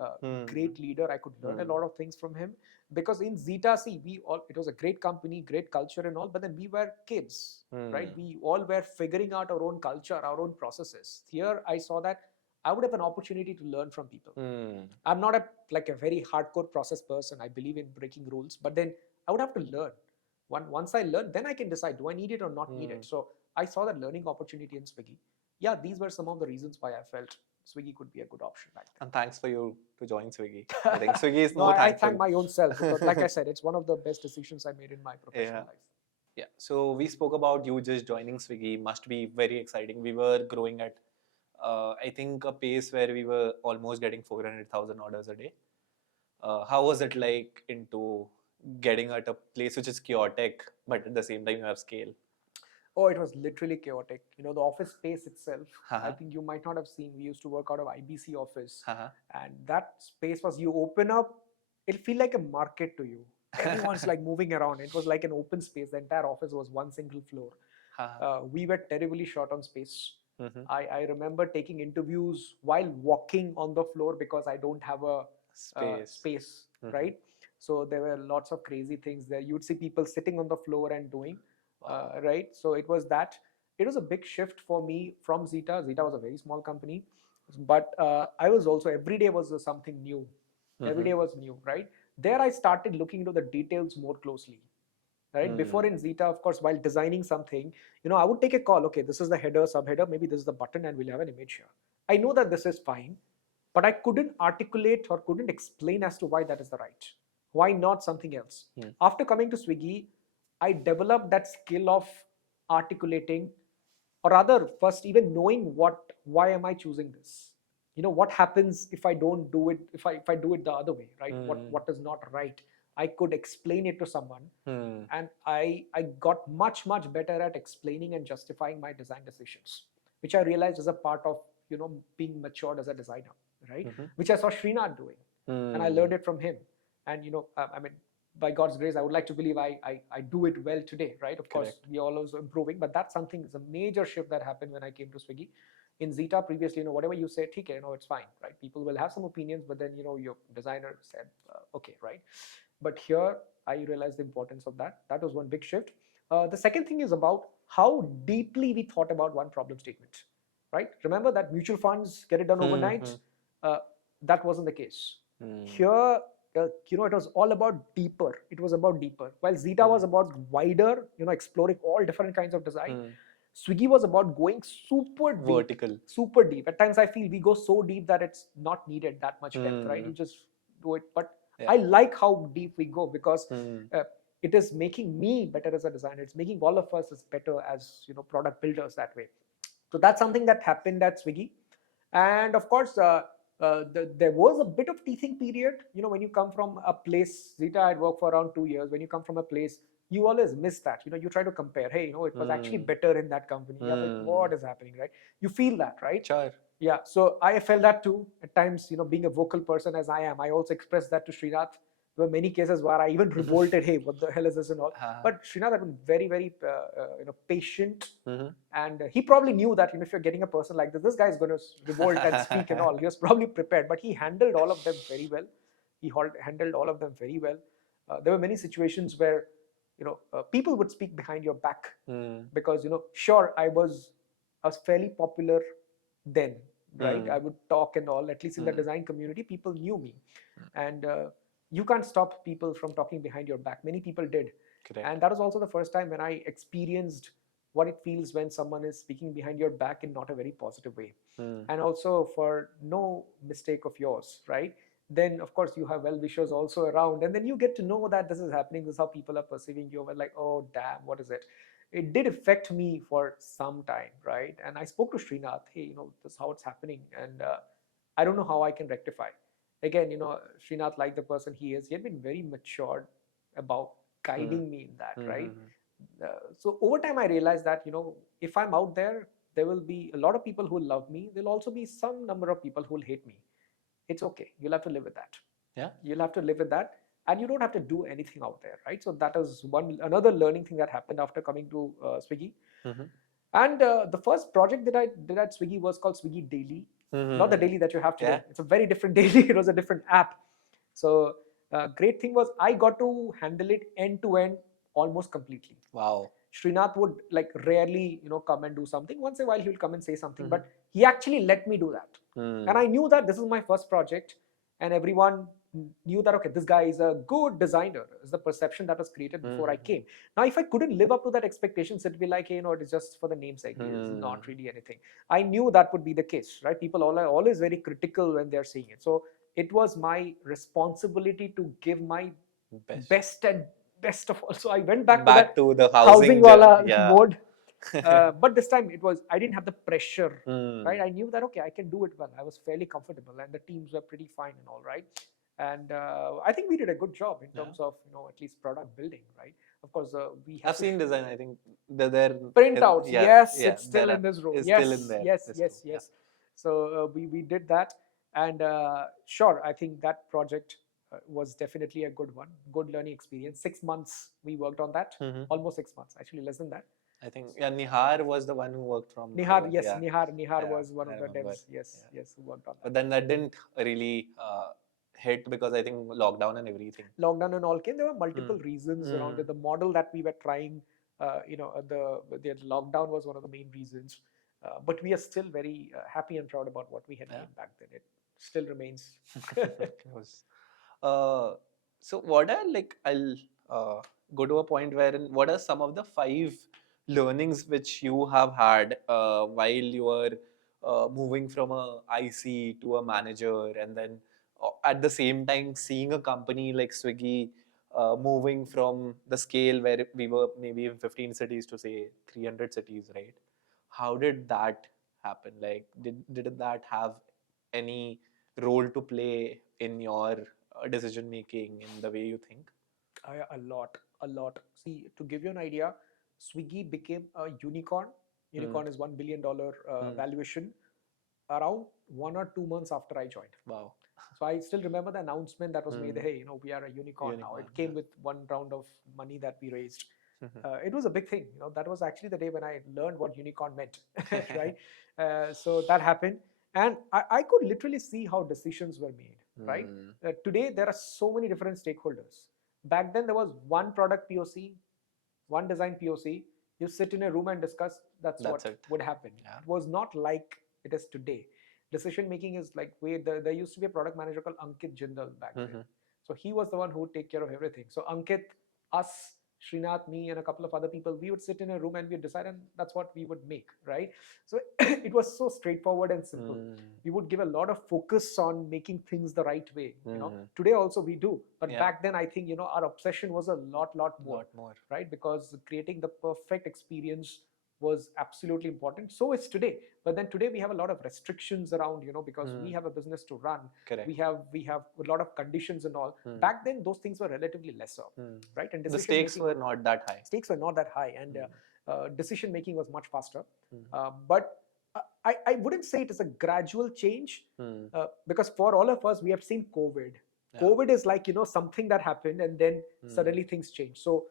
great leader. I could learn a lot of things from him, because in Zeta, see, it was a great company, great culture and all, but then we were kids, right? We all were figuring out our own culture, our own processes. Here, I saw that I would have an opportunity to learn from people. I'm not like a very hardcore process person. I believe in breaking rules, but then I would have to learn. Once I learn, then I can decide, do I need it or not need it? So I saw that learning opportunity in Swiggy. Yeah, these were some of the reasons why I felt Swiggy could be a good option back then. And thanks for you to join Swiggy. I think Swiggy is No, more I thankful. thank my own self, because like I said, it's one of the best decisions I made in my professional Yeah. life. Yeah. So we spoke about you just joining Swiggy. Must be very exciting. We were growing at, I think, a pace where we were almost getting 400,000 orders a day. How was it like into getting at a place which is chaotic, but at the same time you have scale? Oh, it was literally chaotic. You know, the office space itself, I Uh-huh. think you might not have seen, we used to work out of IBC office. Uh-huh. And that space was, you open up, it'll feel like a market to you. Everyone's like moving around. It was like an open space. The entire office was one single floor. Uh-huh. We were terribly short on space. Mhm. I remember taking interviews while walking on the floor because I don't have a space, Mhm. right? So there were lots of crazy things there. You'd see people sitting on the floor and doing, Wow. right? So it was that. It was a big shift for me from Zeta. Zeta was a very small company, but I was also, every day was something new. Every day was new, right? There I started looking into the details more closely, right? Before in Zeta, of course, while designing something, I would take a call. Okay, this is the header, subheader, maybe this is the button, and we'll have an image here. I know that this is fine, but I couldn't articulate or couldn't explain as to why that is the right. Why not something else? After coming to Swiggy, I developed that skill of articulating, or rather, first even knowing why am I choosing this? What happens if I don't do it, if I do it the other way, right? What is not right? I could explain it to someone, and I got much better at explaining and justifying my design decisions, which I realized is a part of being matured as a designer, right? Which I saw Srinath doing, and I learned it from him. And I mean, by God's grace, I would like to believe I do it well today, right? Of course, Correct. we are always improving, but that's something, is a major shift that happened when I came to Swiggy. In Zeta previously, whatever you say, okay, it's fine, right? People will have some opinions, but then your designer said, okay, right? But here I realized the importance of that. That was one big shift. The second thing is about how deeply we thought about one problem statement, right? Remember that mutual funds get it done overnight. That wasn't the case. Here, it was all about deeper. It was about deeper. While Zeta was about wider, exploring all different kinds of design. Swiggy was about going super deep. Vertical. Super deep. At times I feel we go so deep that it's not needed that much depth, right? You just do it. But Yeah. I like how deep we go, because it is making me better as a designer. It's making all of us as better as product builders that way. So that's something that happened at Swiggy. And of course, there was a bit of teething period. When you come from a place, Zeta had worked for around 2 years. When you come from a place, you always miss that. You try to compare. Hey, it was actually better in that company. You're like, what is happening, right? You feel that, right? Sure. Yeah. So I felt that too at times. Being a vocal person as I am, I also expressed that to Srinath. There were many cases where I even revolted. Hey, what the hell is this and all? But Srinath had been very, very, patient, and he probably knew that if you're getting a person like this guy is going to revolt and speak and all. He was probably prepared, but he handled all of them very well. He handled all of them very well. There were many situations where people would speak behind your back, because sure, I was fairly popular then, right? I would talk and all. At least in the design community, people knew me, and you can't stop people from talking behind your back. Many people did. Correct. And that was also the first time when I experienced what it feels when someone is speaking behind your back in not a very positive way, and also for no mistake of yours, right? Then of course you have well-wishers also around, and then you get to know that this is happening, this is how people are perceiving you. We're like, oh damn, what is it? It did affect me for some time, right? And I spoke to Srinath, hey, this is how it's happening, and I don't know how I can rectify. Again, Srinath, like the person he is, he had been very matured about guiding me in that, right? So over time I realized that if I'm out there, There will be a lot of people who will love me. There'll also be some number of people who will hate me. It's okay. You'll have to live with that. Yeah. You'll have to live with that, and you don't have to do anything out there, right? So that is another learning thing that happened after coming to Swiggy. Mm-hmm. And the first project that I did at Swiggy was called Swiggy Daily. Not the daily that you have today. Yeah. It's a very different daily. It was a different app. So great thing was I got to handle it end to end almost completely. Wow. Srinath would like rarely, come and do something. Once in a while, he will come and say something, Mhm. but he actually let me do that. And I knew that this is my first project, and everyone knew that, okay, this guy is a good designer, is the perception that was created before I came. Now, if I couldn't live up to that expectations, it'd be like, hey, it's just for the namesake. It's not really anything. I knew that would be the case, right? People are always very critical when they're seeing it. So it was my responsibility to give my best and best of all. So I went back to the housing housing wala journey. Yeah. mode. But this time I didn't have the pressure, Hmm. right? I knew that, okay, I can do it well. I was fairly comfortable and the teams were pretty fine and all, right? And I think we did a good job in terms of, at least product building, right? Of course, we have I've seen design. I think they're printouts. Yeah, Yes, yeah, it's still there in this room. it's Yes, still in there. yes, This yes, room, yes. So we did that, and sure, I think that project was definitely a good one, good learning experience. 6 months we worked on that, Mhm. almost 6 months, actually less than that. I think Nihar was the one who worked from Nihar, yes, yeah. Nihar Yeah, was one I of the remember. devs, yes, Yeah. yes, who worked on that. But then that didn't really hit because I think lockdown and everything. Lockdown and all came. There were multiple reasons around it. The model that we were trying, the lockdown was one of the main reasons. But we are still very happy and proud about what we had made back then. It still remains. So what are I'll go to a point wherein what are some of the 5 learnings which you have had while you were moving from a IC to a manager, and then at the same time seeing a company like Swiggy moving from the scale where we were maybe in 15 cities to say 300 cities, right? How did that happen? Like, did that have any role to play in your decision making, in the way you think? A lot, a lot. See, to give you an idea, Swiggy became a unicorn. Unicorn is $1 billion valuation around 1 or 2 months after I joined. Wow. So I still remember the announcement that was made. Hey, we are a unicorn now. It came with one round of money that we raised. It was a big thing. That was actually the day when I learned what unicorn meant, right? So that happened, and I could literally see how decisions were made, right? Today there are so many different stakeholders. Back then there was one product POC, one design POC. You sit in a room and discuss. That's what it. would happen. Yeah. It was not like it is today. Decision making is like there used to be a product manager called Ankit Jindal back then. So he was the one who would take care of everything. So Ankit, us, Srinath, me, and a couple of other people, we would sit in a room and we'd decide, and that's what we would make, right? So it was so straightforward and simple. We would give a lot of focus on making things the right way. Today also we do, but back then I think our obsession was a lot more, right? Because creating the perfect experience was absolutely important. So it's today. But then today we have a lot of restrictions around, because we have a business to run. Correct. We have a lot of conditions and all. Back then those things were relatively lesser, right? And the stakes were not that high. Stakes were not that high, and decision making was much faster. But I wouldn't say it is a gradual change, because for all of us we have seen COVID. COVID is like something that happened and then suddenly things changed. So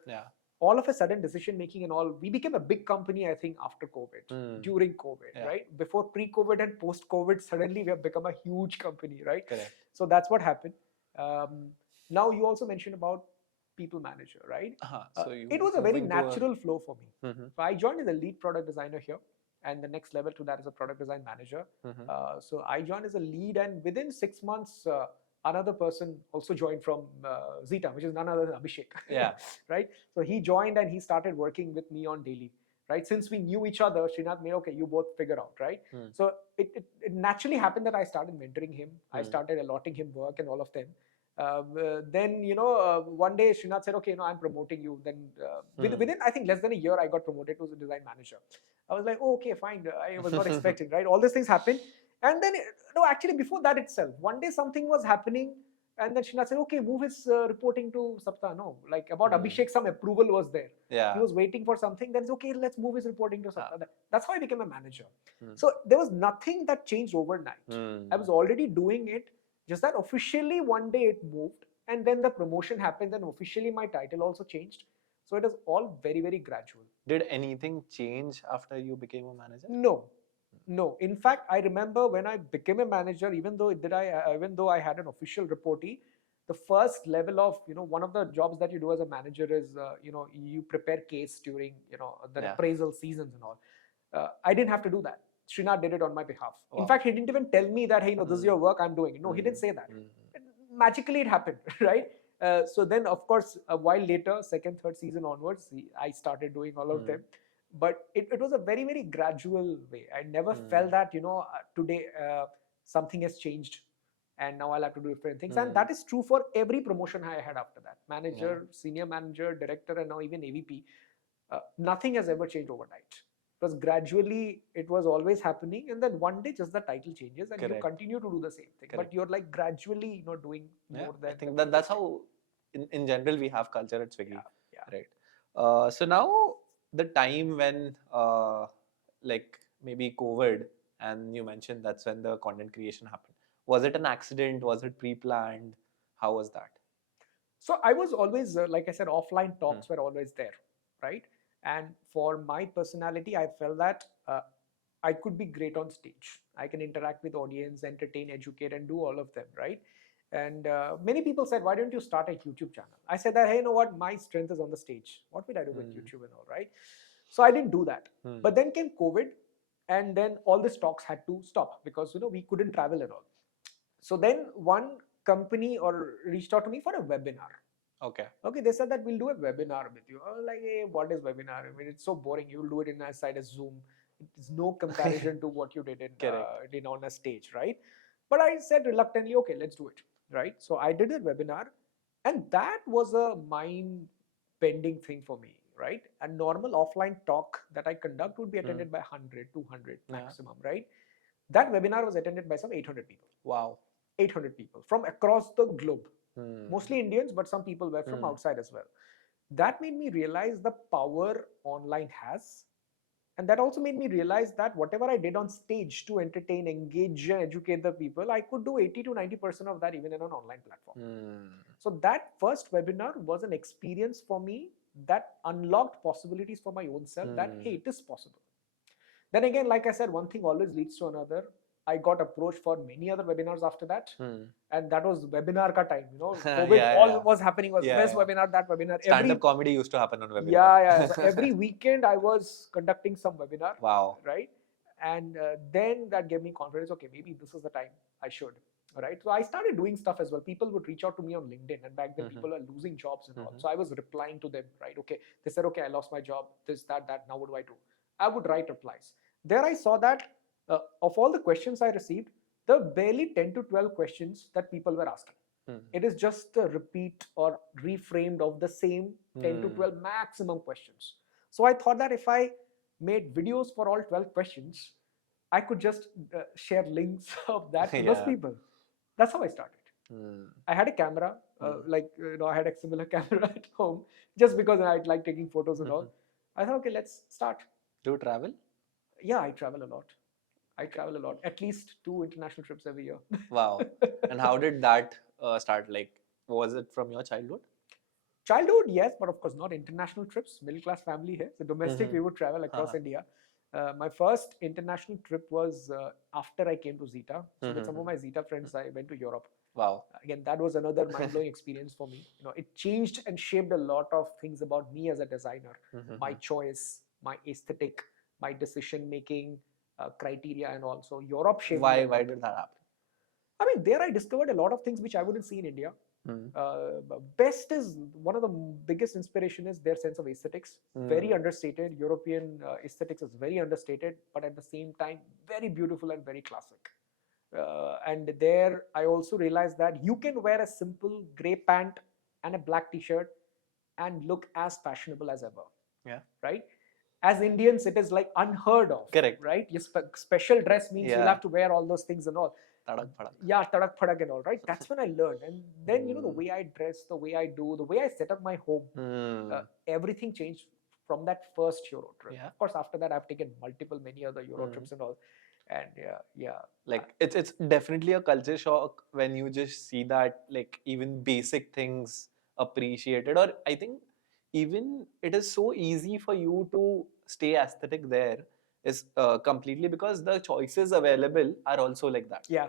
all of a sudden decision making and all, we became a big company, I think, after COVID, during COVID, right? Before pre-COVID and post-COVID, suddenly we have become a huge company, right? Correct. So that's what happened. Now you also mentioned about people manager, right? So it was a very natural flow for me. So I joined as a lead product designer here, and the next level to that is a product design manager. So I joined as a lead, and within 6 months, another person also joined from Zeta, which is none other than Abhishek. Yeah. Right? So he joined and he started working with me on daily. Right? Since we knew each other, Srinath made, okay, you both figure out, right? So it naturally happened that I started mentoring him. I started allotting him work and all of them. Then one day Srinath said, okay, I'm promoting you. Then within I think less than a year, I got promoted to the design manager. I was like, oh, okay, fine. I was not expecting, right? All these things happened. And then, actually before that itself, one day something was happening And then Srinath said, okay, move his reporting to Sapta. No, like about Hmm. Abhishek, some approval was there. Yeah. He was waiting for something. Then it's okay, let's move his reporting to Sapta. That's how I became a manager. Hmm. So there was nothing that changed overnight. Hmm. I was already doing it, just that officially one day it moved, and then the promotion happened, and officially my title also changed. So it was all very, very gradual. Did anything change after you became a manager? No, no. In fact, I remember when I became a manager, even though I had an official reportee, the first level of one of the jobs that you do as a manager is you prepare case during the Yeah. appraisal seasons and all. I didn't have to do that. Srinath did it on my behalf. In Wow. fact, he didn't even tell me that, hey, this is your work, I'm doing it. No, he didn't say that. Magically, it happened, right? So then, of course, a while later, second, third season onwards, I started doing all of them. But it was a very, very gradual way. I never felt that, today something has changed and now I'll have to do different things. And that is true for every promotion I had after that. Manager, senior manager, director, and now even AVP. Nothing has ever changed overnight. Because gradually it was always happening, and then one day just the title changes and you continue to do the same thing. But you're like gradually doing more than. I think that's how in general we have culture at Swiggy. Yeah. Right. So now the time when like maybe COVID, and you mentioned that's when the content creation happened. Was it an accident? Was it pre-planned? How was that? So I was always, like I said, offline talks were always there, right? And for my personality, I felt that I could be great on stage. I can interact with audience, entertain, educate, and do all of them, right? And many people said, why don't you start a YouTube channel? I said that, hey, you know what? My strength is on the stage. What will I do with YouTube and all, right? So I didn't do that. But then came COVID, and then all these talks had to stop because we couldn't travel at all. So then one company reached out to me for a webinar. Okay. They said that we'll do a webinar with you. I was like, hey, what is webinar? I mean, it's so boring. You will do it inside a Zoom. It's no comparison to what you did on a stage, right? But I said reluctantly, okay, let's do it, right? So I did a webinar, and that was a mind-bending thing for me, right? A normal offline talk that I conduct would be attended by 100, 200 maximum, right? That webinar was attended by some 800 people. Wow. 800 people from across the globe. Mostly Indians, but some people were from outside as well. That made me realize the power online has. And that also made me realize that whatever I did on stage to entertain, engage, and educate the people, I could do 80 to 90% of that even in an online platform. So that first webinar was an experience for me that unlocked possibilities for my own self that, hey, it is possible. Then again, like I said, one thing always leads to another. I got approached for many other webinars after that, and that was webinar ka time. COVID, all was happening was this webinar, that webinar. Stand-up comedy used to happen on webinar. Yeah. So every weekend I was conducting some webinar. Wow. Right, and then that gave me confidence. Okay, maybe this is the time I should. Right, so I started doing stuff as well. People would reach out to me on LinkedIn, and back then people are losing jobs and all. So I was replying to them. Right, okay, they said, okay, I lost my job. This, that. Now what do I do? I would write replies. There I saw that. Of all the questions I received, there were barely 10 to 12 questions that people were asking. It is just a repeat or reframed of the same 10 to 12 maximum questions. So I thought that if I made videos for all 12 questions, I could just share links of that to those people. That's how I started. I had a camera, I had a similar camera at home, just because I like taking photos and all. I thought, okay, let's start. Do you travel? Yeah, I travel a lot. At least 2 international trips every year. Wow. And how did that start? Like, was it from your childhood? Childhood, yes, but of course not international trips. Middle class family here. So domestic, we would travel across India. My first international trip was after I came to Zeta. So with some of my Zeta friends, I went to Europe. Wow. Again, that was another mind-blowing experience for me. It changed and shaped a lot of things about me as a designer. My choice, my aesthetic, my decision-making, criteria and all. So Europe shaped. Why did that happen? I mean, there I discovered a lot of things which I wouldn't see in India. Best is one of the biggest inspiration is their sense of aesthetics. Very understated. European aesthetics is very understated, but at the same time, very beautiful and very classic. And there I also realized that you can wear a simple gray pant and a black t-shirt and look as fashionable as ever. Yeah. Right? As Indians, it is like unheard of. Correct. Right? Your special dress means you'll have to wear all those things and all. Tadak Padak. Yeah, tadak padak and all, right? That's when I learned. And then, the way I dress, the way I do, the way I set up my home, everything changed from that first Euro trip. Yeah. Of course, after that, I've taken many other Euro trips and all. And yeah. Like it's definitely a culture shock when you just see that, like, even basic things appreciated. Or I think even it is so easy for you to stay aesthetic there is completely because the choices available are also like that. Yeah.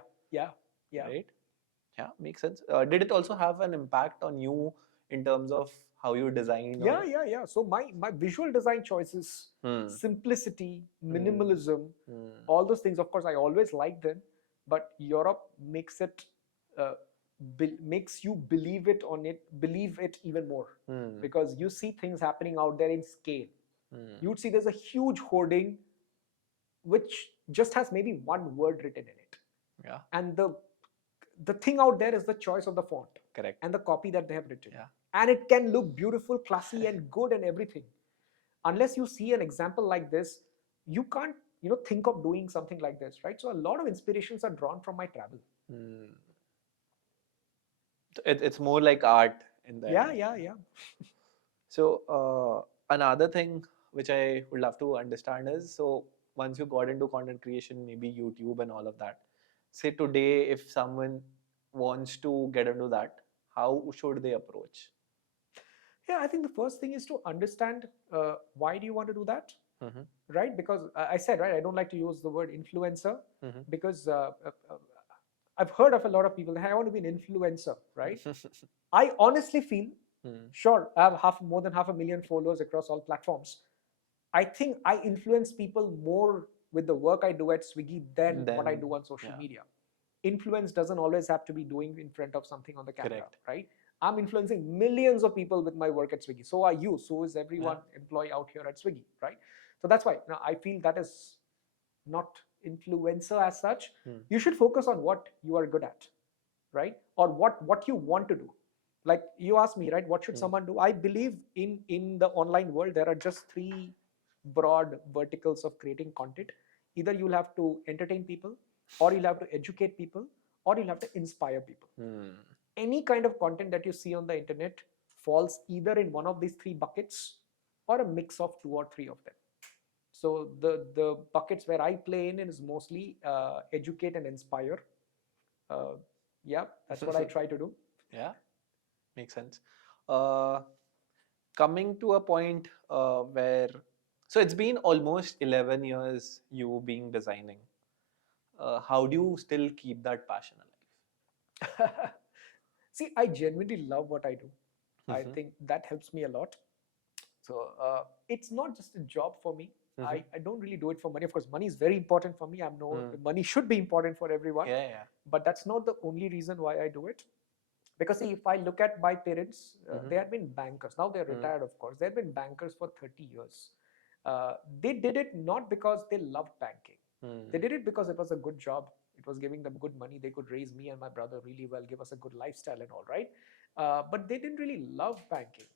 Right? Yeah, makes sense. Did it also have an impact on you in terms of how you designed? Yeah. So my visual design choices, simplicity, minimalism, all those things, of course, I always liked them, but Europe makes it makes you believe it even more, because you see things happening out there in scale. You'd see there's a huge hoarding which just has maybe one word written in it. Yeah. And the thing out there is the choice of the font. Correct. And the copy that they have written. Yeah. And it can look beautiful, classy, and good and everything. Unless you see an example like this, you can't think of doing something like this, right? So a lot of inspirations are drawn from my travel. It's more like art in there. Yeah. So another thing which I would love to understand is, so once you got into content creation, maybe YouTube and all of that, say today if someone wants to get into that, how should they approach? Yeah, I think the first thing is to understand why do you want to do that, right? Because I said, right, I don't like to use the word influencer, because I've heard of a lot of people that I want to be an influencer, right? I honestly feel, sure, I have more than 500,000 followers across all platforms. I think I influence people more with the work I do at Swiggy than what I do on social media. Influence doesn't always have to be doing in front of something on the camera, right? I'm influencing millions of people with my work at Swiggy. So are you. So is everyone employee out here at Swiggy, right? So that's why I feel that is not influencer as such. You should focus on what you are good at, right? Or what you want to do. Like you asked me, right? What should someone do? I believe in the online world, there are just three broad verticals of creating content. Either you'll have to entertain people, or you'll have to educate people, or you'll have to inspire people. Any kind of content that you see on the internet falls either in one of these three buckets or a mix of two or three of them. So the buckets where I play in is mostly educate and inspire. Yeah, that's what I try to do. Yeah, makes sense. Coming to a point where, so it's been almost 11 years you being designing. How do you still keep that passion alive? See, I genuinely love what I do. I think that helps me a lot. So it's not just a job for me. I don't really do it for money. Of course, money is very important for me. Money should be important for everyone. Yeah. But that's not the only reason why I do it. Because see, if I look at my parents, they had been bankers. Now they're retired, of course. They've been bankers for 30 years. They did it not because they loved banking. They did it because it was a good job. It was giving them good money. They could raise me and my brother really well, give us a good lifestyle and all, right? But they didn't really love banking.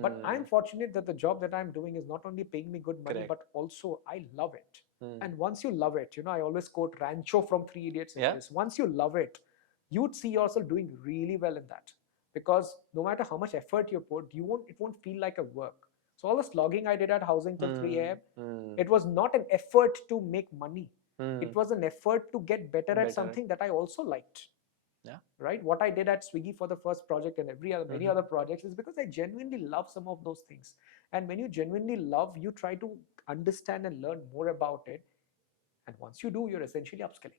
But I'm fortunate that the job that I'm doing is not only paying me good money, but also I love it. And once you love it, I always quote Rancho from Three Idiots in this. Once you love it, you'd see yourself doing really well in that. Because no matter how much effort you put, it won't feel like a work. So all the slogging I did at housing till 3 a.m., it was not an effort to make money. It was an effort to get better at something that I also liked. Yeah. Right. What I did at Swiggy for the first project and many other projects is because I genuinely love some of those things. And when you genuinely love, you try to understand and learn more about it. And once you do, you're essentially upskilling.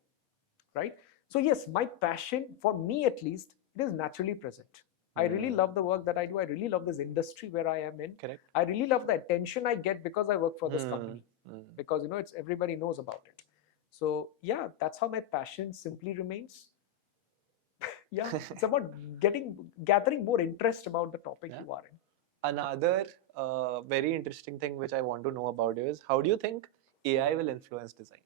Right. So yes, my passion, for me at least, it is naturally present. I really love the work that I do. I really love this industry where I am in. Correct. I really love the attention I get because I work for this company. Because it's everybody knows about it. So yeah, that's how my passion simply remains. Yeah, it's about gathering more interest about the topic you are in. Another very interesting thing which I want to know about you is, how do you think AI will influence design?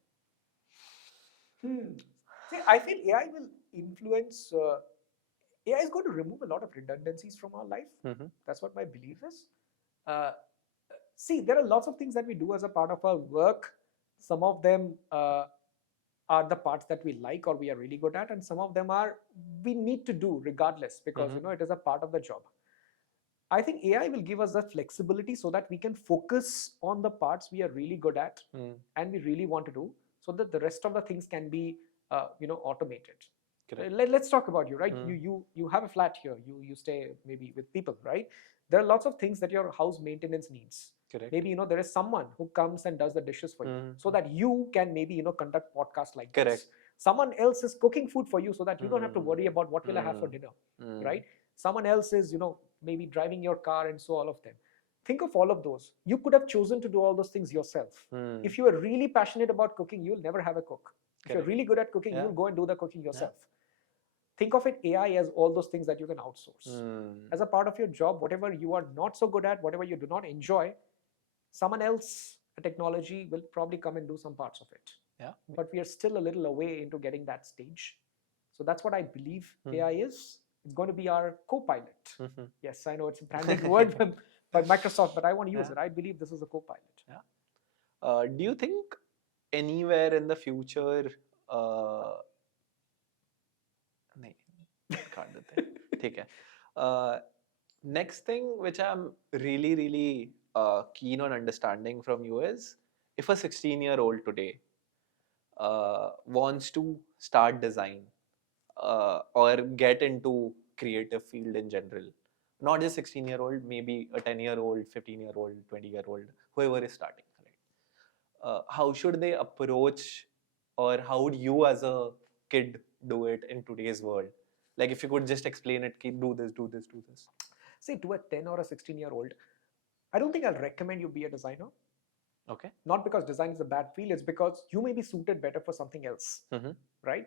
See, I feel AI will influence. AI is going to remove a lot of redundancies from our life. That's what my belief is. See, there are lots of things that we do as a part of our work. Some of them are the parts that we like or we are really good at, and some of them are we need to do regardless because it is a part of the job. I think AI will give us the flexibility so that we can focus on the parts we are really good at and we really want to do, so that the rest of the things can be automated. Let's talk about you, right? You have a flat here. You stay maybe with people, right? There are lots of things that your house maintenance needs. Correct. Maybe there is someone who comes and does the dishes for you, so that you can maybe conduct podcasts like this. Someone else is cooking food for you, so that you don't have to worry about what will I have for dinner, right? Someone else is maybe driving your car, and so all of them. Think of all of those. You could have chosen to do all those things yourself. If you are really passionate about cooking, you'll never have a cook. If you're really good at cooking, you'll go and do the cooking yourself. Think of it, AI as all those things that you can outsource. As a part of your job, whatever you are not so good at, whatever you do not enjoy, someone else, a technology, will probably come and do some parts of it. But we are still a little away into getting that stage. So that's what I believe AI is. It's going to be our co-pilot. Yes, I know it's a branded word by Microsoft, but I want to use it. I believe this is a co-pilot. Do you think anywhere in the future next thing which I'm really keen on understanding from you is, if a 16-year-old today wants to start design or get into creative field in general, not just 16-year-old, maybe a 10-year-old, 15-year-old, 20-year-old, whoever is starting, right? How should they approach, or how would you as a kid do it in today's world? Like, if you could just explain it, do this. See, to a 10 or a 16-year-old, I don't think I'll recommend you be a designer. Okay. Not because design is a bad field, it's because you may be suited better for something else, right?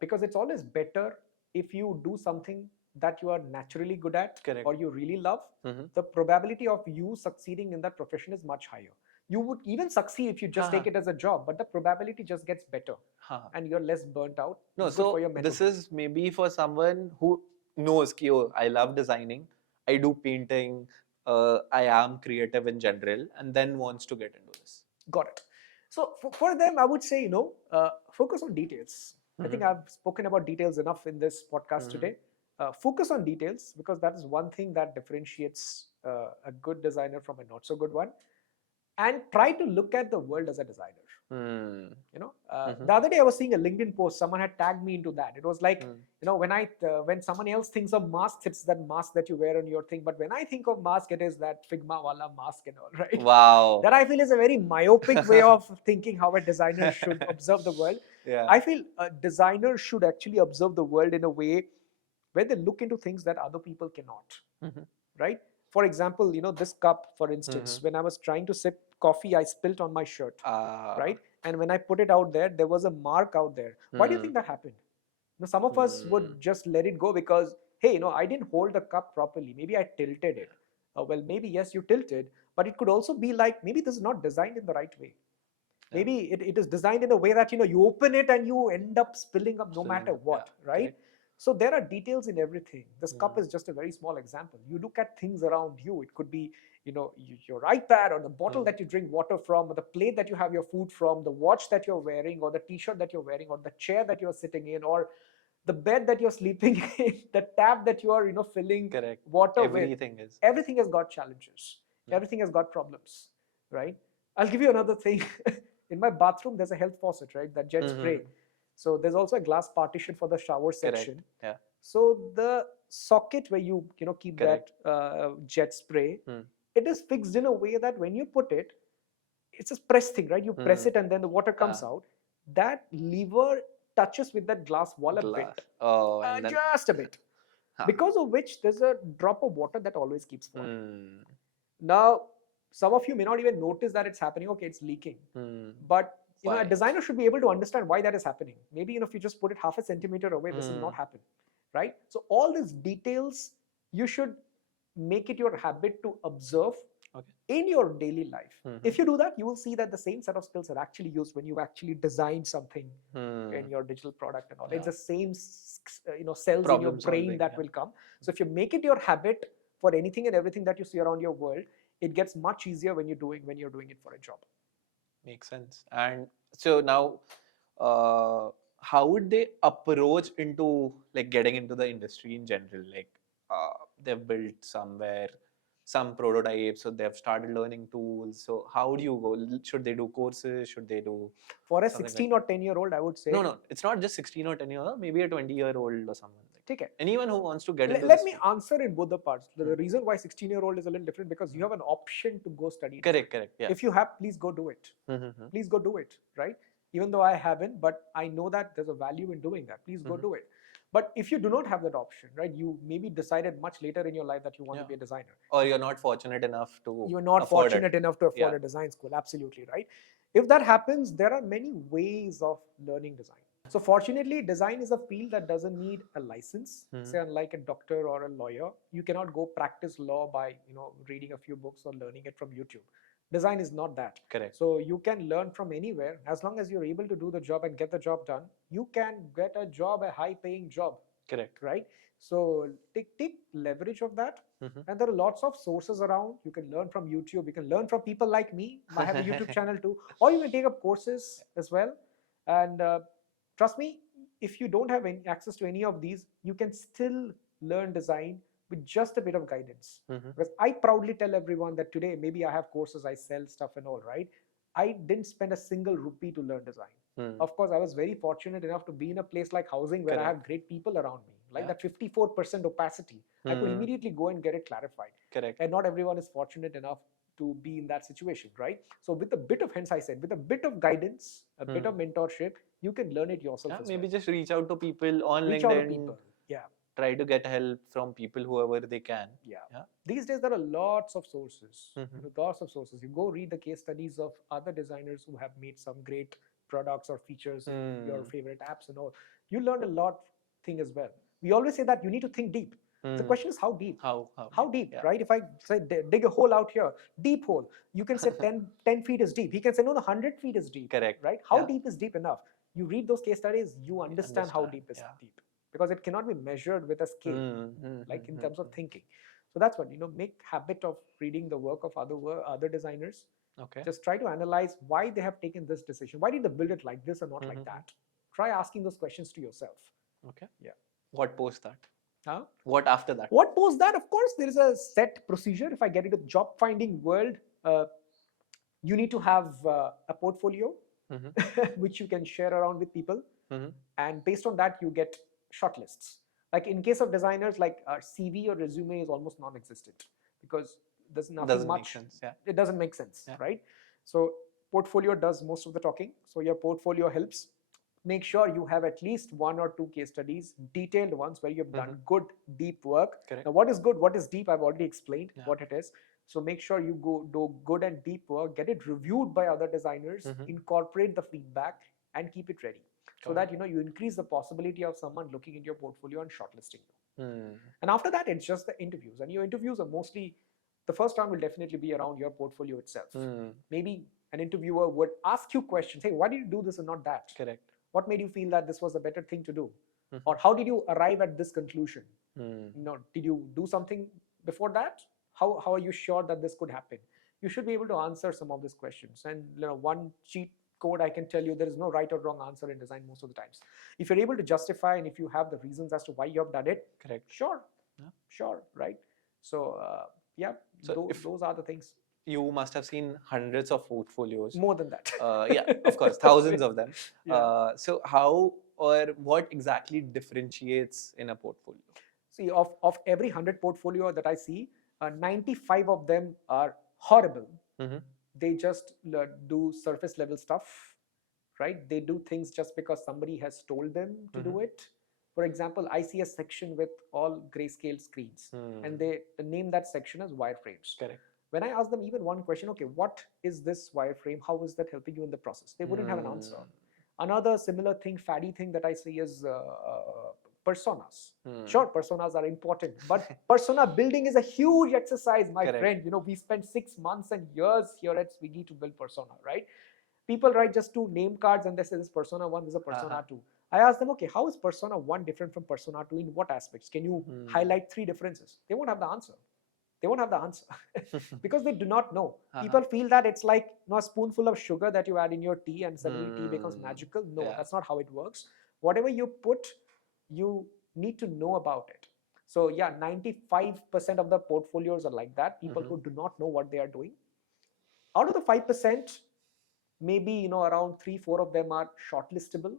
Because it's always better if you do something that you are naturally good at or you really love. The probability of you succeeding in that profession is much higher. You would even succeed if you just take it as a job, but the probability just gets better and you're less burnt out. No, so this is maybe for someone who knows, I love designing, I do painting, I am creative in general, and then wants to get into this. Got it. So for them, I would say, focus on details. I think I've spoken about details enough in this podcast today. Focus on details, because that is one thing that differentiates a good designer from a not so good one. And try to look at the world as a designer. The other day I was seeing a LinkedIn post. Someone had tagged me into that. It was like, when someone else thinks of masks, it's that mask that you wear on your thing. But when I think of mask, it is that Figma wala mask and all, right? Wow. That I feel is a very myopic way of thinking how a designer should observe the world. I feel a designer should actually observe the world in a way where they look into things that other people cannot, right? For example, this cup, for instance, when I was trying to sip coffee, I spilt on my shirt, right? And when I put it out there was a mark out there. Why do you think that happened? Some of us would just let it go because, hey, I didn't hold the cup properly. Maybe I tilted it. Well, maybe, yes, you tilted, but it could also be like, maybe this is not designed in the right way. Maybe it is designed in a way that, you open it and you end up spilling up no matter what, right? Correct. So there are details in everything. This cup is just a very small example. You look at things around you. It could be, your iPad, or the bottle that you drink water from, or the plate that you have your food from, the watch that you're wearing, or the t-shirt that you're wearing, or the chair that you're sitting in, or the bed that you're sleeping in, the tap that you are, filling water with. Everything has got challenges. Everything has got problems, right? I'll give you another thing. In my bathroom, there's a health faucet, right? That jet spray. So there's also a glass partition for the shower section. So the socket where you keep that jet spray, it is fixed in a way that when you put it, it's a press thing, right? You press it and then the water comes out. That lever touches with that glass wall a bit. Just a bit. Because of which there's a drop of water that always keeps falling. Now, some of you may not even notice that it's happening. Okay, it's leaking. But a designer should be able to understand why that is happening. Maybe if you just put it half a centimeter away, this will not happen, right? So all these details, you should make it your habit to observe in your daily life. If you do that, you will see that the same set of skills are actually used when you actually design something in your digital product and all. It's the same cells in your brain that will come. So if you make it your habit for anything and everything that you see around your world, it gets much easier when you're doing it for a job. Makes sense. And so now, how would they approach into like getting into the industry in general? Like they've built somewhere some prototypes, so they've started learning tools. So how do you go? Should they do courses? Should they do For a something 16 like or 10-year-old, I would say. No, it's not just 16 or 10 year, maybe a 20-year-old or someone. Take it. Anyone who wants to get into Let this me field. answer in both the parts. The reason why 16-year-old is a little different because you have an option to go study. Correct, yeah. If you have, please go do it. Please go do it, right? Even though I haven't, but I know that there's a value in doing that. Please go do it. But if you do not have that option, right, you maybe decided much later in your life that you want to be a designer. Or you're not fortunate enough to You're not fortunate enough to afford a design school. Absolutely, right? If that happens, there are many ways of learning design. So fortunately, design is a field that doesn't need a license. Say, unlike a doctor or a lawyer, you cannot go practice law by reading a few books or learning it from YouTube. Design is not that. Correct. So you can learn from anywhere as long as you're able to do the job and get the job done. You can get a job, a high-paying job. Correct. Right. So take leverage of that. And there are lots of sources around. You can learn from YouTube. You can learn from people like me. I have a YouTube channel too. Or you can take up courses as well. And trust me, if you don't have any access to any of these, you can still learn design with just a bit of guidance. Because I proudly tell everyone that today, maybe I have courses, I sell stuff and all, right? I didn't spend a single rupee to learn design. Of course, I was very fortunate enough to be in a place like housing where I have great people around me. Like that 54% opacity, I could immediately go and get it clarified. Correct. And not everyone is fortunate enough to be in that situation, right? So with a bit of, hence I said, with a bit of guidance, a bit of mentorship, you can learn it yourself. Maybe just reach out to people on reach LinkedIn. Out to people. Yeah. Try to get help from people whoever they can. Yeah. These days there are lots of sources. Lots of sources. You go read the case studies of other designers who have made some great products or features in your favorite apps and all. You learn a lot thing as well. We always say that you need to think deep. The question is how deep? How deep, right? If I say dig a hole out here, deep hole, you can say 10 feet is deep. He can say no, 100 feet is deep. Correct. Right? How deep is deep enough? You read those case studies, you understand how deep is deep. Because it cannot be measured with a scale, like in terms of thinking. So that's what, make habit of reading the work of other designers. Okay. Just try to analyze why they have taken this decision. Why did they build it like this and not like that? Try asking those questions to yourself. Okay. Yeah. What post that? Huh? What after that? What post that? Of course, there is a set procedure. If I get into the job finding world, you need to have a portfolio, which you can share around with people. And based on that, you get shortlists. Like in case of designers, like our CV or resume is almost non-existent because there's nothing much. Make sense. Yeah. It doesn't make sense, right? So portfolio does most of the talking. So your portfolio helps. Make sure you have at least 1 or 2 case studies, detailed ones where you've done good, deep work. Correct. Now, what is good, what is deep, I've already explained what it is. So make sure you go do good and deep work, get it reviewed by other designers, incorporate the feedback, and keep it ready. So that you increase the possibility of someone looking into your portfolio and shortlisting you. And after that, it's just the interviews. And your interviews are mostly, the first round will definitely be around your portfolio itself. Maybe an interviewer would ask you questions. Hey, why did you do this and not that? Correct. What made you feel that this was a better thing to do? Or how did you arrive at this conclusion? Did you do something before that? How are you sure that this could happen? You should be able to answer some of these questions. And one cheat code, I can tell you there is no right or wrong answer in design most of the times. If you're able to justify and if you have the reasons as to why you have done it, correct. Sure, right? So so those are the things. You must have seen hundreds of portfolios. More than that. Yeah, of course, thousands of them. So how or what exactly differentiates in a portfolio? See, of every 100 portfolio that I see, 95 of them are horrible. They just do surface level stuff, right? They do things just because somebody has told them to do it. For example, I see a section with all grayscale screens, and they name that section as wireframes. Correct. When I ask them even one question, okay, what is this wireframe? How is that helping you in the process? They wouldn't have an answer. Another similar thing, faddy thing that I see is personas. Sure, personas are important, but persona building is a huge exercise, my friend. We spent 6 months and years here at Swiggy to build persona, right? People write just 2 name cards and they say this persona 1, this is a persona 2. I ask them, okay, how is persona 1 different from persona 2 in what aspects? Can you highlight 3 differences? They won't have the answer. they won't have the answer because they do not know. Uh-huh. People feel that it's like a spoonful of sugar that you add in your tea and suddenly tea becomes magical. No, Yeah. that's not how it works. Whatever you put, you need to know about it. So yeah, 95% of the portfolios are like that. People who do not know what they are doing. Out of the 5%, maybe around 3-4 of them are shortlistable.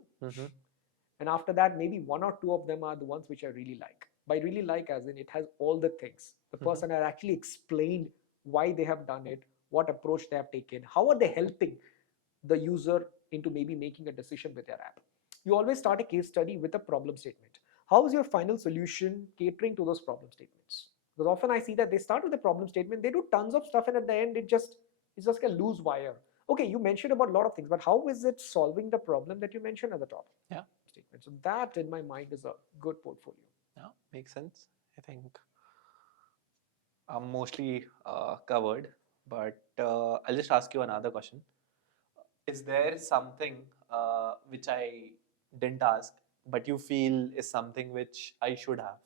And after that, maybe 1 or 2 of them are the ones which I really like. By really like, as in it has all the things. The person has actually explained why they have done it, what approach they have taken, how are they helping the user into maybe making a decision with their app. You always start a case study with a problem statement. How is your final solution catering to those problem statements? Because often I see that they start with a problem statement, they do tons of stuff, and at the end it's just like a loose wire. Okay, you mentioned about a lot of things, but how is it solving the problem that you mentioned at the top? Yeah. Statement. So that, in my mind, is a good portfolio. Yeah, makes sense. I think I'm mostly covered, but I'll just ask you another question. Is there something which I didn't ask, but you feel is something which I should have?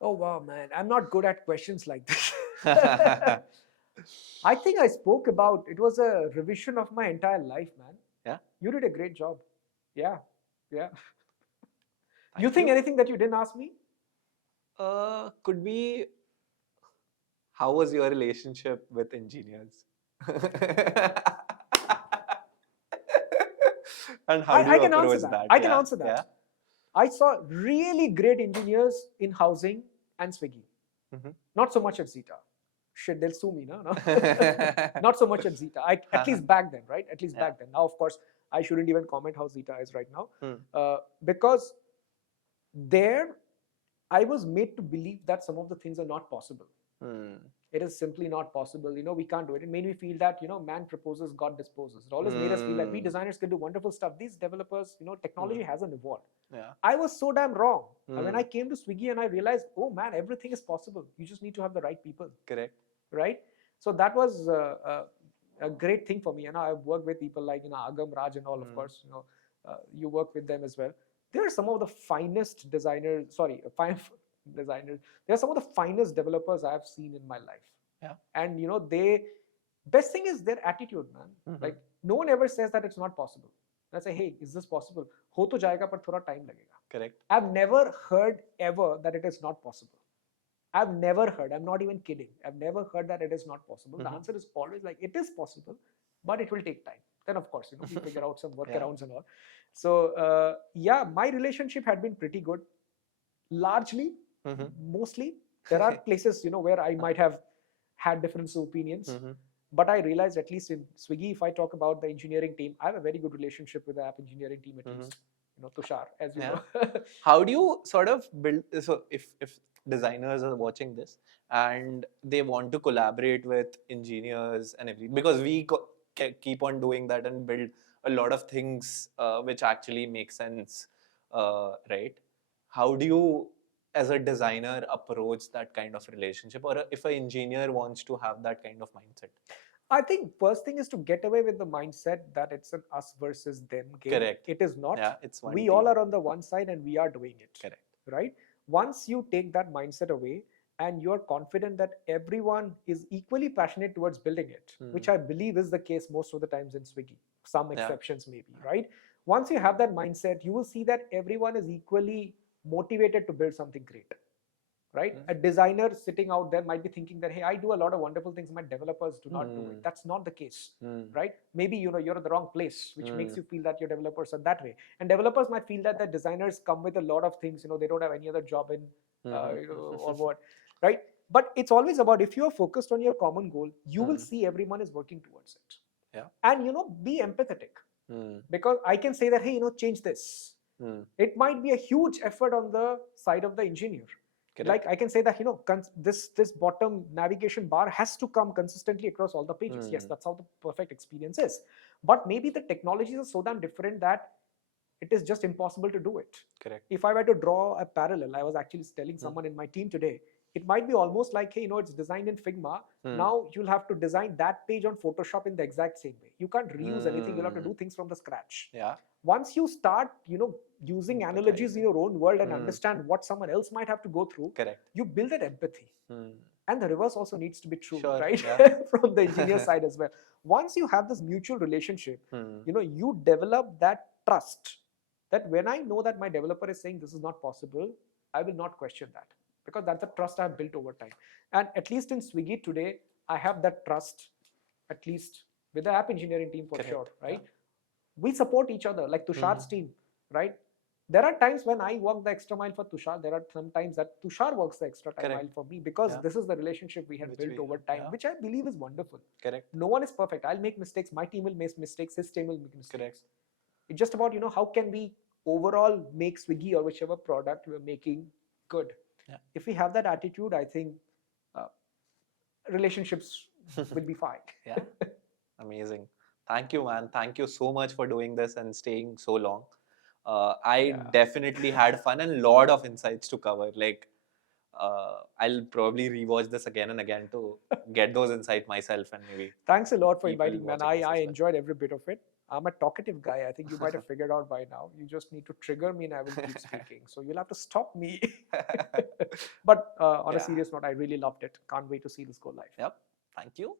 Oh wow, man, I'm not good at questions like this. I think I spoke about it was a revision of my entire life, man. Yeah. You did a great job. Yeah. You Thank think you. anything that you didn't ask me? Could be, how was your relationship with engineers? And how do you I can answer approach that. that? I can Yeah, answer that. yeah. I saw really great engineers in housing and Swiggy. Not so much at Zeta. Shit, they'll sue me, no? Not so much at Zeta. At least back then, right? At least back then. Now, of course, I shouldn't even comment how Zeta is right now. Because there, I was made to believe that some of the things are not possible. It is simply not possible. We can't do it. It made me feel that, man proposes, God disposes. It always made us feel like we designers can do wonderful stuff. These developers, technology hasn't evolved. Yeah. I was so damn wrong. And when I came to Swiggy and I realized, oh man, everything is possible. You just need to have the right people. Correct. Right? So that was a great thing for me. I've worked with people like, Agam, Raj and all, of course. You work with them as well. They are some of the finest designers, designers. They're some of the finest developers I have seen in my life. Yeah. And best thing is their attitude, man. Like no one ever says that it's not possible. I say, hey, is this possible? Ho to jayega, par thoda time lagega. Correct. I've never heard ever that it is not possible. I've never heard, I'm not even kidding, I've never heard that it is not possible. The answer is always like, it is possible, but it will take time. Then of course, we figure out some workarounds and all. So yeah, my relationship had been pretty good. Largely, mostly. There are places, where I might have had different opinions. But I realized, at least in Swiggy, if I talk about the engineering team, I have a very good relationship with the app engineering team, at least. Tushar, as you know. How do you sort of build, so if designers are watching this and they want to collaborate with engineers and everything, because we keep on doing that and build a lot of things which actually make sense, right? How do you, as a designer, approach that kind of relationship, or if an engineer wants to have that kind of mindset? I think first thing is to get away with the mindset that it's an us versus them game. Correct. It is not. Yeah, it's one we team. all are on the one side and we are doing it. Correct. Right? Once you take that mindset away and you're confident that everyone is equally passionate towards building it, which I believe is the case most of the times in Swiggy. Some exceptions maybe, right? Once you have that mindset, you will see that everyone is equally motivated to build something great. Right? A designer sitting out there might be thinking that, hey, I do a lot of wonderful things, my developers do not do it. That's not the case, right? Maybe you're in the wrong place, which makes you feel that your developers are that way. And developers might feel that the designers come with a lot of things, they don't have any other job in, or what, right? But it's always about, if you're focused on your common goal, you will see everyone is working towards it. Yeah. And, be empathetic. Because I can say that, hey, change this. It might be a huge effort on the side of the engineer. Correct. Like I can say that, this bottom navigation bar has to come consistently across all the pages. Yes, that's how the perfect experience is. But maybe the technologies are so damn different that it is just impossible to do it. Correct. If I were to draw a parallel, I was actually telling someone in my team today, it might be almost like, hey, it's designed in Figma. Now you'll have to design that page on Photoshop in the exact same way. You can't reuse anything. You'll have to do things from the scratch. Yeah. once you start, using analogies in your own world and Hmm. understand what someone else might have to go through, Correct. you build that empathy. And the reverse also needs to be true, Sure, right? yeah. From the engineer side as well. Once you have this mutual relationship, you develop that trust that when I know that my developer is saying this is not possible, I will not question that, because that's a trust I've built over time. And at least in Swiggy today, I have that trust, at least with the app engineering team for Correct, sure, right? yeah. We support each other, like Tushar's team, right? There are times when I work the extra mile for Tushar. There are some times that Tushar works the extra Correct. mile for me, because Yeah. this is the relationship we have Which built we over have, time, yeah. which I believe is wonderful. Correct. No one is perfect. I'll make mistakes. My team will make mistakes. His team will make mistakes. Correct. It's just about, how can we overall make Swiggy or whichever product we're making good. Yeah. If we have that attitude, I think relationships will be fine. Yeah. Amazing. Thank you, man. Thank you so much for doing this and staying so long. I Yeah. definitely had fun and lot of insights to cover. Like, I'll probably rewatch this again and again to get those insights myself, and maybe Thanks a lot for people inviting, man. watching this I as well. enjoyed every bit of it. I'm a talkative guy. I think you might have figured out by now. You just need to trigger me and I will keep speaking. So you'll have to stop me. But on a Yeah. serious note, I really loved it. Can't wait to see this go live. Yep. Thank you.